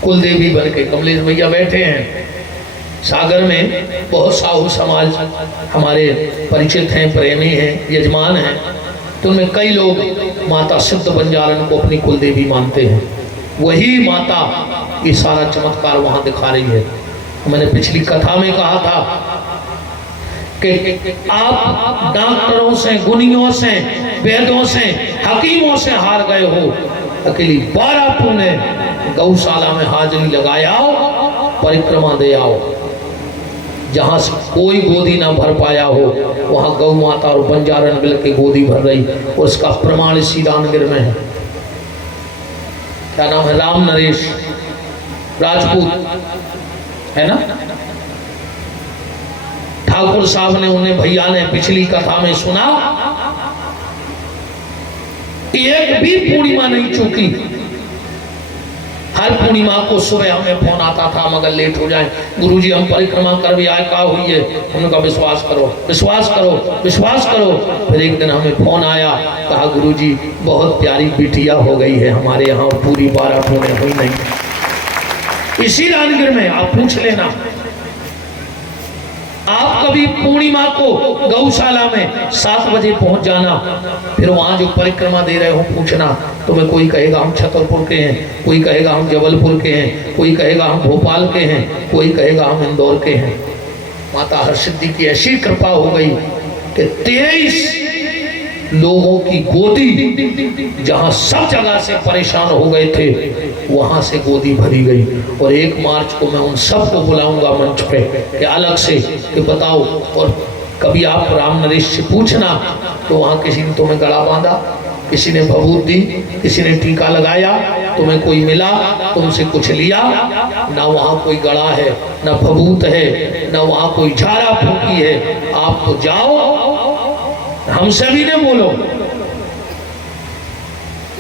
कुल देवी बन के। कमलेश भैया बैठे हैं, सागर में बहुत साहू समाज हमारे परिचित हैं, प्रेमी हैं, यजमान हैं, तो उनमें कई लोग माता सिद्ध बंजारन को अपनी कुल देवी मानते हैं। वही माता ये सारा चमत्कार वहां दिखा रही है। मैंने पिछली कथा में कहा था कि आप डॉक्टरों से, गुनियों से, वैद्यों से, हकीमों से हार गए हो, अकेली 12 पुण्य गौशाला में हाजिरी लगाया, परिक्रमा दे आओ। जहां से कोई गोदी ना भर पाया हो वहां गौ माता और बंजारन मिल के गोदी भर रही, और उसका प्रमाण इसी दानगिर में है। क्या नाम है? राम नरेश राजपूत है ना। ठाकुर साहब ने, उन्हें भैया ने पिछली कथा में सुना, एक भी पूर्णिमा नहीं चूकी। हर पूर्णिमा को सुबह हमें फोन आता था, मगर लेट हो जाए, गुरुजी हम परिक्रमा कर भी आए, का हुई है? हमने कहा विश्वास करो, विश्वास करो, विश्वास करो। फिर एक दिन हमें फोन आया, कहा गुरुजी बहुत प्यारी बिटिया हो गई है हमारे यहाँ, पूरी 12 पूर्ण हुई नहीं। इसी राजगीर में आप पूछ लेना, आप कभी पूर्णिमा को गौशाला में 7 बजे पहुंच जाना, फिर वहां जो परिक्रमा दे रहे हो पूछना, तुम्हें कोई कहेगा हम छतरपुर के हैं, कोई कहेगा हम जबलपुर के हैं, कोई कहेगा हम भोपाल के हैं, कोई कहेगा हम इंदौर के हैं। माता हरसिद्धि की ऐसी कृपा हो गई कि 23 लोगों की गोदी, जहां सब जगह से परेशान हो गए थे, वहां से गोदी भरी गई। और 1 मार्च को मैं उन सबको बुलाऊंगा मंच पे कि अलग से कि बताओ। और कभी आप राम नरेश से पूछना तो वहां किसी ने तुम्हें गला बांधा, किसी ने भभूत दी, किसी ने टीका लगाया, तुम्हें कोई मिला, तुमसे कुछ लिया? ना वहां कोई गड़ा है, ना भभूत है, ना वहां कोई झाड़ा फूकी है। आप तो जाओ, हमसे भी नहीं बोलो,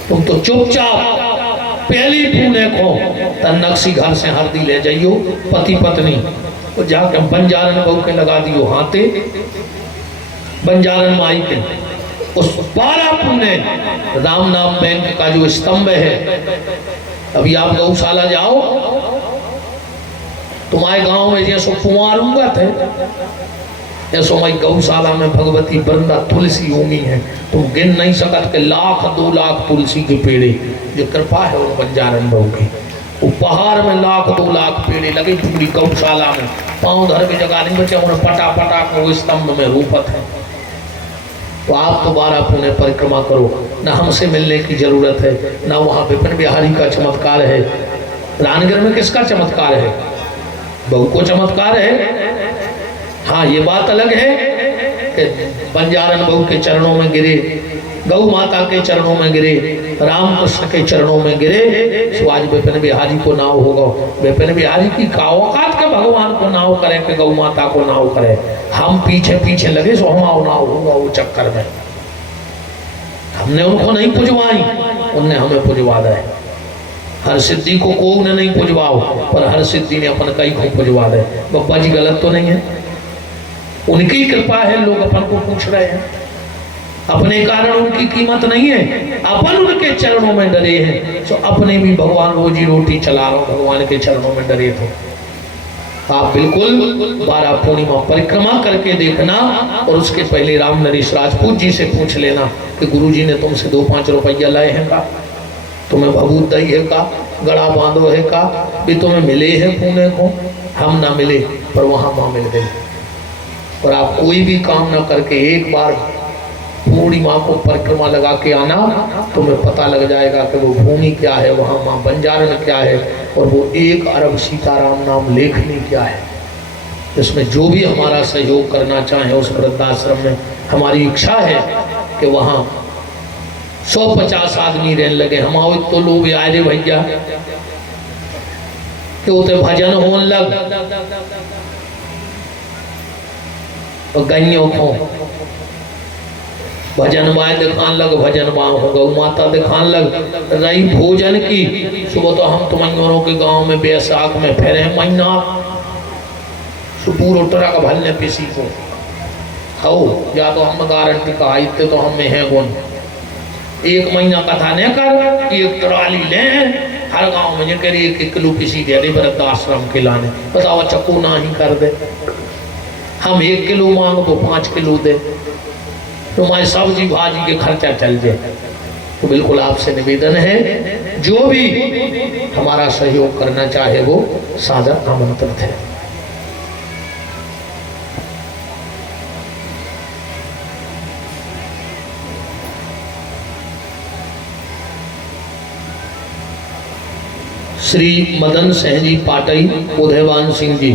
तुम तो चुपचाप पहली पुणे को तन्नक्सी घर से हरदी ले जाइयो, पति पत्नी, और जाकर बंजारन बहू के लगा दियो हाथे, बंजारन माई के। उस 12 पुण्य राम नाम बैंक का जो स्तंभ है, अभी आप गौशाला जाओ, तुम्हारे गांव में जैसो कुंवार हुआ थे, ऐसो मैं गौशाला में भगवती वृंदा तुलसी होंगी है, तुम गिन नहीं सकत के 1,00,000-2 लाख तुलसी के पेड़े, जो कृपा है उन बंजारन बहू की। वो पहाड़ में 1,00,000-2 लाख पेड़े लगे पूरी गौशाला में, पांव धर के जगह नहीं बचे, उन्हें पटा पटा को स्तंभ में रूपत है। तो आप तो 12 पुणे परिक्रमा करो, ना हमसे मिलने की जरूरत है, ना वहाँ विपिन बिहारी का चमत्कार है। रानगर में किसका चमत्कार है? बहू को चमत्कार है। हाँ, ये बात अलग है कि बंजारन बहू के चरणों में गिरे, गौ माता के चरणों में गिरे, रामकृष्ण के चरणों में गिरे, तो आज विपिन बिहारी को नाव होगा। विपिन बिहारी की औकात का भगवान को नाव करे कि गौ माता को नाव करे। हम पीछे पीछे लगे सो हम नाव होगा वो चक्कर में। हमने उनको नहीं पुजवाई, उनने हमें पुजवा दे। हर सिद्धि को ने नहीं पुजवाओ, पर हर सिद्धि ने अपन कई को पुजवा दे। बप्पा जी गलत तो नहीं है, उनकी कृपा है, लोग अपन को पूछ रहे हैं। अपने कारण उनकी कीमत नहीं है, अपन उनके चरणों में डरे हैं, तो अपने भी भगवान रोजी रोटी चला रहा हूं, भगवान के चरणों में डरे। तो आप बिल्कुल 12 पूर्णिमा परिक्रमा करके देखना, और उसके पहले राम नरेश राजपूत जी से पूछ लेना कि गुरुजी ने तुमसे 2-5 रुपया लाए हैं का, तुम्हें भभूत दही है का, गड़ा बांधो है का, भी तुम्हें मिले हैं पुणे को? हम ना मिले, पर वहां मां मिल गई। और आप कोई भी काम ना करके एक बार पूर्णिमा को परिक्रमा लगा के आना, तुम्हें पता लग जाएगा कि वो भूमि क्या है, वहाँ माँ बंजारन क्या है, और वो 1 अरब सीताराम नाम लेखनी क्या है। इसमें जो भी हमारा सहयोग करना चाहे उस वृद्धाश्रम में, हमारी इच्छा है कि वहाँ 150 आदमी रहने लगे। हम आओ तो लोग आए रे भैया कि उते भजन होने लग, और गइयों को भजन बाय दिखान लग, भजन बा हो गौ माता दिखान लग। रही भोजन की, सुबह तो हम तुम्हारों के गांव में बैसाख में फेरे महीना सुपूर ट्रक भलने पीसी को हो, या तो हम गारंटी का इतने तो हम में है गुण। 1 महीना कथा नहीं कर, 1 ट्राली ले हर गांव में, कह रही 1 किलो पीसी दे दे वृद्धाश्रम के लाने। बताओ चक्कू ना ही कर दे, हम 1 किलो मांग तो 5 किलो दे, तुम्हारी सब्जी भाजी के खर्चा चल जाए। तो बिल्कुल आपसे निवेदन है, जो भी हमारा सहयोग करना चाहे वो सादर आमंत्रित है। श्री मदन सिंह जी पाटई, उदयवान सिंह जी,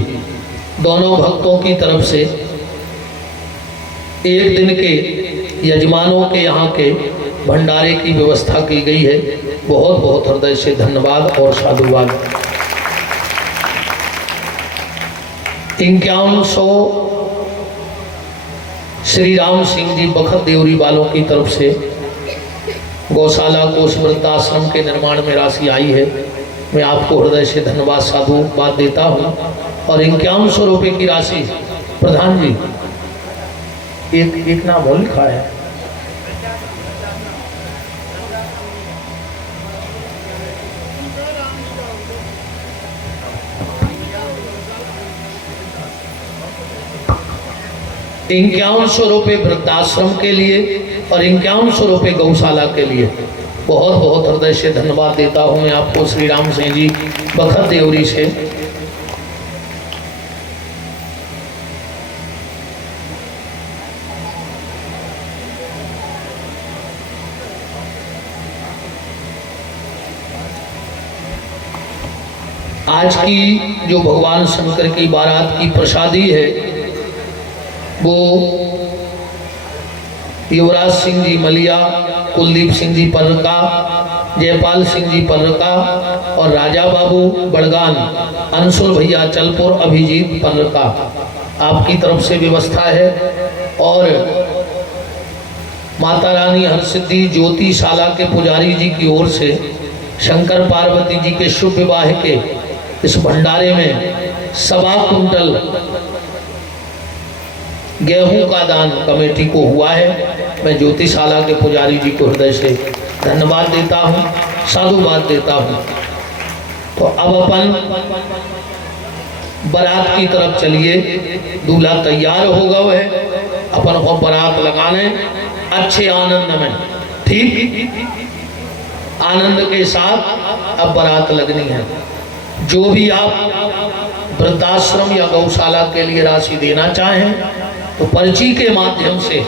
दोनों भक्तों की तरफ से 1 दिन के यजमानों के यहाँ के भंडारे की व्यवस्था की गई है। बहुत बहुत हृदय से धन्यवाद और साधुवाद। 5100 श्री राम सिंह जी बखत देवरी वालों की तरफ से गौशाला को उस वृद्धाश्रम के निर्माण में राशि आई है। मैं आपको हृदय से धन्यवाद साधुवाद देता हूँ। और 5100 रुपये की राशि प्रधान जी एक नाम और लिखा है, ₹5100 वृद्धाश्रम के लिए और 5100 रुपये गौशाला के लिए बहुत बहुत हृदय से धन्यवाद देता हूँ मैं आपको श्री राम सिंह जी बखत देवरी से। आज की जो भगवान शंकर की बारात की प्रसादी है वो युवराज सिंह जी मलिया, कुलदीप सिंह जी पररका, जयपाल सिंह जी पररका और राजा बाबू बड़गान, अंशुल भैया चलपुर, अभिजीत पररका, आपकी तरफ से व्यवस्था है। और माता रानी हरसिद्धि ज्योतिशाला के पुजारी जी की ओर से शंकर पार्वती जी के शुभ विवाह के इस भंडारे में 1.25 कुंटल गेहूं का दान कमेटी को हुआ है। मैं ज्योतिशाला के पुजारी जी को हृदय से धन्यवाद देता हूं, साधुवाद देता हूं। तो अब अपन बारात की तरफ चलिए। दूल्हा तैयार हो गए है, अपन को बारात लगाने अच्छे आनंद में, ठीक आनंद के साथ अब बारात लगनी है। जो भी आप वृद्धाश्रम या गौशाला के लिए राशि देना चाहें तो पर्ची के माध्यम से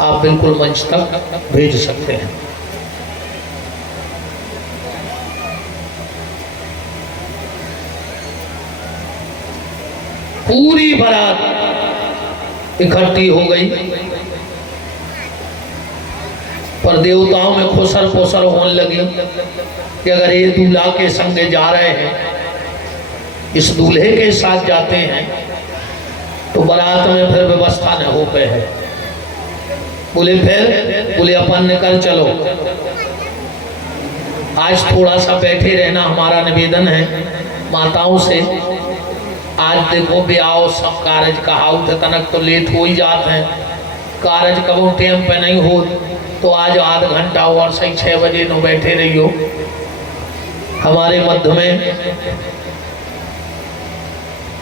आप बिल्कुल मंच तक भेज सकते हैं। पूरी बारात इकट्ठी हो गई, पर देवताओं में खुसर पुसर होने लगी कि अगर ये दूल्हा के संग जा रहे हैं, इस दूल्हे के साथ जाते हैं, तो बारात में फिर व्यवस्था न हो पे है। बोले फिर, बोले अपन निकल चलो, आज थोड़ा सा बैठे रहना हमारा निवेदन है माताओं से। आज देखो ब्याह सब कारज का हाउस तनक तो लेट हो ही जाते हैं, कारज कब टाइम पे नहीं हो, तो आज आध घंटा और सही 6 बजे न बैठे रहियो। हमारे मध्य में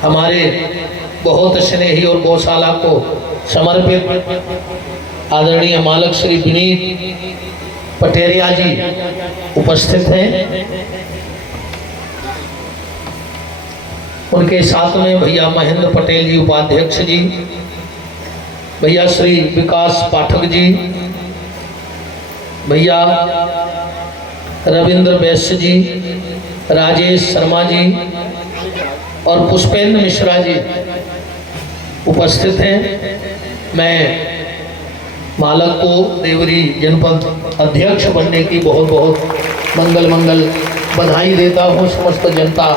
हमारे बहुत स्नेही और गौशाला को समर्पित आदरणीय मालक श्री विनीत पटेरिया जी उपस्थित हैं। उनके साथ में भैया महेंद्र पटेल जी उपाध्यक्ष जी, भैया श्री विकास पाठक जी, भैया रविंद्र वैश्य जी, राजेश शर्मा जी और पुष्पेंद्र मिश्रा जी उपस्थित हैं। मैं मालक को देवरी जनपद अध्यक्ष बनने की बहुत बहुत मंगल बधाई देता हूँ समस्त जनता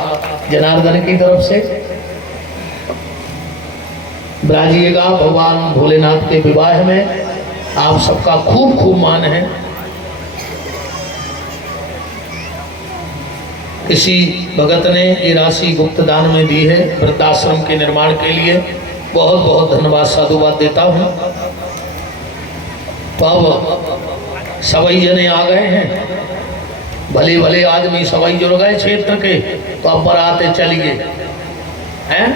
जनार्दन की तरफ से। ब्राजिएगा भगवान भोलेनाथ के विवाह में आप सबका खूब खूब मान है। किसी भगत ने ये राशि गुप्त दान में दी है वृद्धाश्रम के निर्माण के लिए, बहुत बहुत धन्यवाद साधुवाद देता हूँ। तो अब सवई जने आ गए हैं, भले भले आदमी सवई जुड़ गए क्षेत्र के, तो अब बराते चलिए हैं।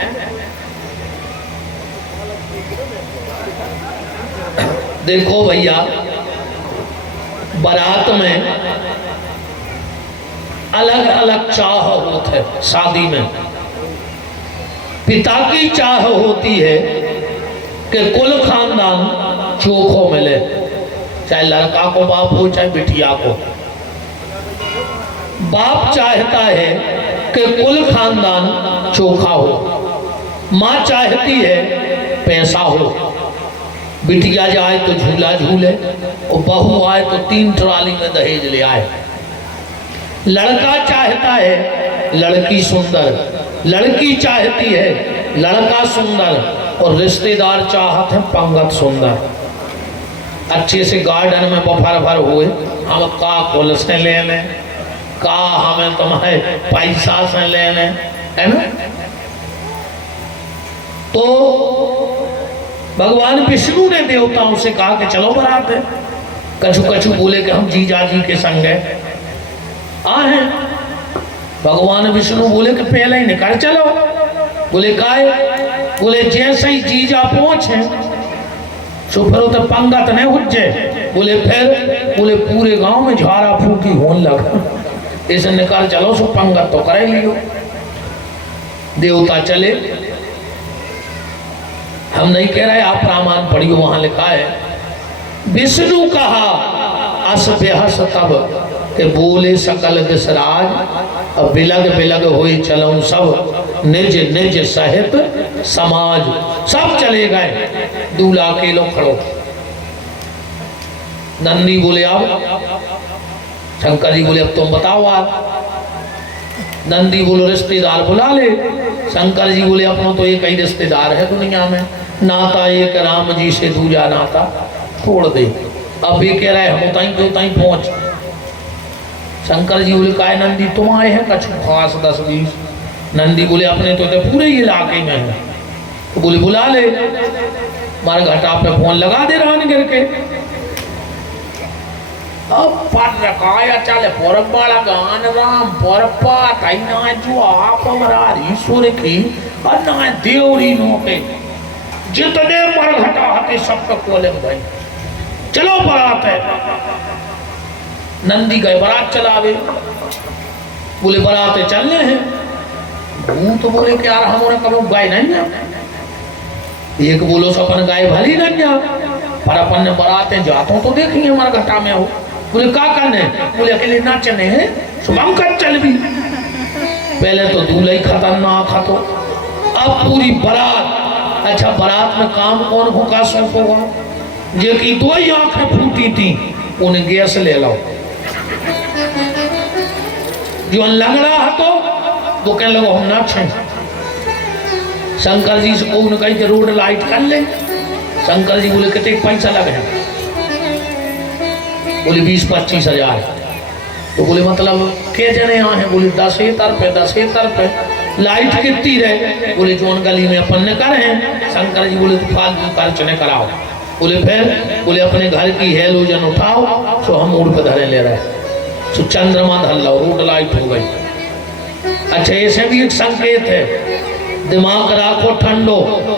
देखो भैया, बारात में अलग अलग चाह होते है। शादी में पिता की चाह होती है कि कुल खानदान चोखो मिले, चाहे लड़का को बाप हो चाहे बिटिया को। बाप चाहता है कि कुल खानदान चोखा हो, माँ चाहती है पैसा हो, बिटिया जाए तो झूला झूले और बहू आए तो 3 ट्राली में दहेज ले आए। लड़का चाहता है लड़की सुंदर, लड़की चाहती है लड़का सुंदर और रिश्तेदार चाहते हैं पंगत सुंदर। अच्छे से गार्डन में बफर भर हुए, हम का कुल से ले लें, का हमें तुम्हारे पैसा से ले लें, है ना। तो भगवान विष्णु ने देवताओं से कहा कि चलो बारात है। कछु कछु बोले कि हम जीजा जी के संग है। भगवान विष्णु बोले कि पहले ही निकल चलो। बोले काय? बोले जैसे ही जीजा पहुंचे तो फिर तो पंगत नहीं हुज्जे। बोले फिर? बोले पूरे गांव में झाड़ा फूकी होने लगा, इसे निकाल चलो सो पंगत तो कर लियो। देवता चले। हम नहीं कह रहे, आप रामायण पढ़ियो, वहां लिखा है विष्णु कहा अस बेहस तब के बोले सकल दिशराज, अब बिलग बिलग हुई चलो सब निज निज सहित समाज। सब चले गए, दूल्हा अकेलो खड़ो। नंदी बोले अब, शंकर जी बोले अब तुम बताओ आप। नंदी बोलो रिश्तेदार बुला ले। शंकर जी बोले अपनों तो एक ही रिश्तेदार है दुनिया में, नाता एक राम जी से दूजा नाता तोड़ दे। अब ये कह रहा है हम उताई के उताई पहुंच। शंकर जी बोले काय नंदी तुम आए हैं कछु खास 10-20? नंदी बोले अपने तो पूरे इलाके में है। तो बोले बुला ले। मारे घाटा पे फोन लगा दे रहा गिर के। अब पर रखाया चले पर बड़ा गान राम पर पात आई ना जो आप हमारा ईश्वर की और ना देवरी नो के जितने मर घटा आते सबका कोले भाई चलो बारात है। नंदी गए बारात चलावे। बोले बारात चलने हैं। भूत बोले कि यार हमारे कभी गाय नहीं है। एक बोलो सपन गाय भली नहीं है, पर अपन बराते जाता हूँ तो देखिए हमारा घटा में हो। बोले का करने? बोले अकेले नाचने हैं, सुबह कर चल भी। पहले तो दूल्हा ही खतरनाक खतो, अब पूरी बारात। अच्छा बारात में काम कौन भूखा सौंपोगा? जे की दो ही आंखें फूटी थी उन्हें गैस ले लो। जो लग रहा तो वो कहने लगो हम नाचे। शंकर जी से कौन कही कि रोड लाइट कर ले। शंकर जी बोले कितने पैसा लगे? बोले 20-25 हजार। तो बोले मतलब के जने यहाँ हैं? बोले 10 पे 10 पे। लाइट कितनी रहे? बोले जोन गली में अपन ने करे हैं। शंकर जी बोले तो फालतू खर्च ने कराओ। बोले फिर? बोले अपने घर की हेलोजन उठाओ सो हम मूड पे धरे ले रहे। सो चंद्रमा धर लो, रोड लाइट हो गई। अच्छा ऐसे भी एक संकेत है, दिमाग रखो ठंडो।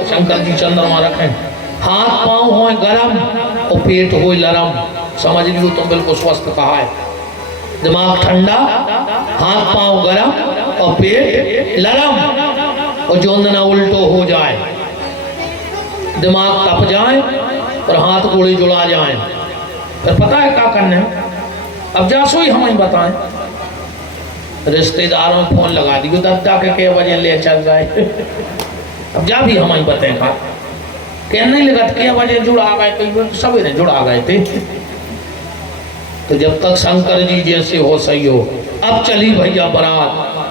शंकर जी चंद्रमा रखें, हाथ पांव हो गरम और पेट हो लरम। समझ लियो तुम बिल्कुल स्वस्थ कहा है। दिमाग ठंडा, हाथ पांव गरम और पेट लरम। और जोंदना उल्टो हो जाए, दिमाग तप जाए और हाथ गोली जुड़ा जाए, फिर पता है क्या करना है? अब जा सोई हमें बताएं। रिश्तेदारों को फोन लगा दियो, दद्दा के बजे ले चल जाए। अब जा भी हमें बताएं खा क्या नहीं लगा क्या बजे जुड़ा गए, तो सवेरे जुड़ा गए थे। तो जब तक शंकर जी जैसे हो सही हो। अब चली भैया बारात,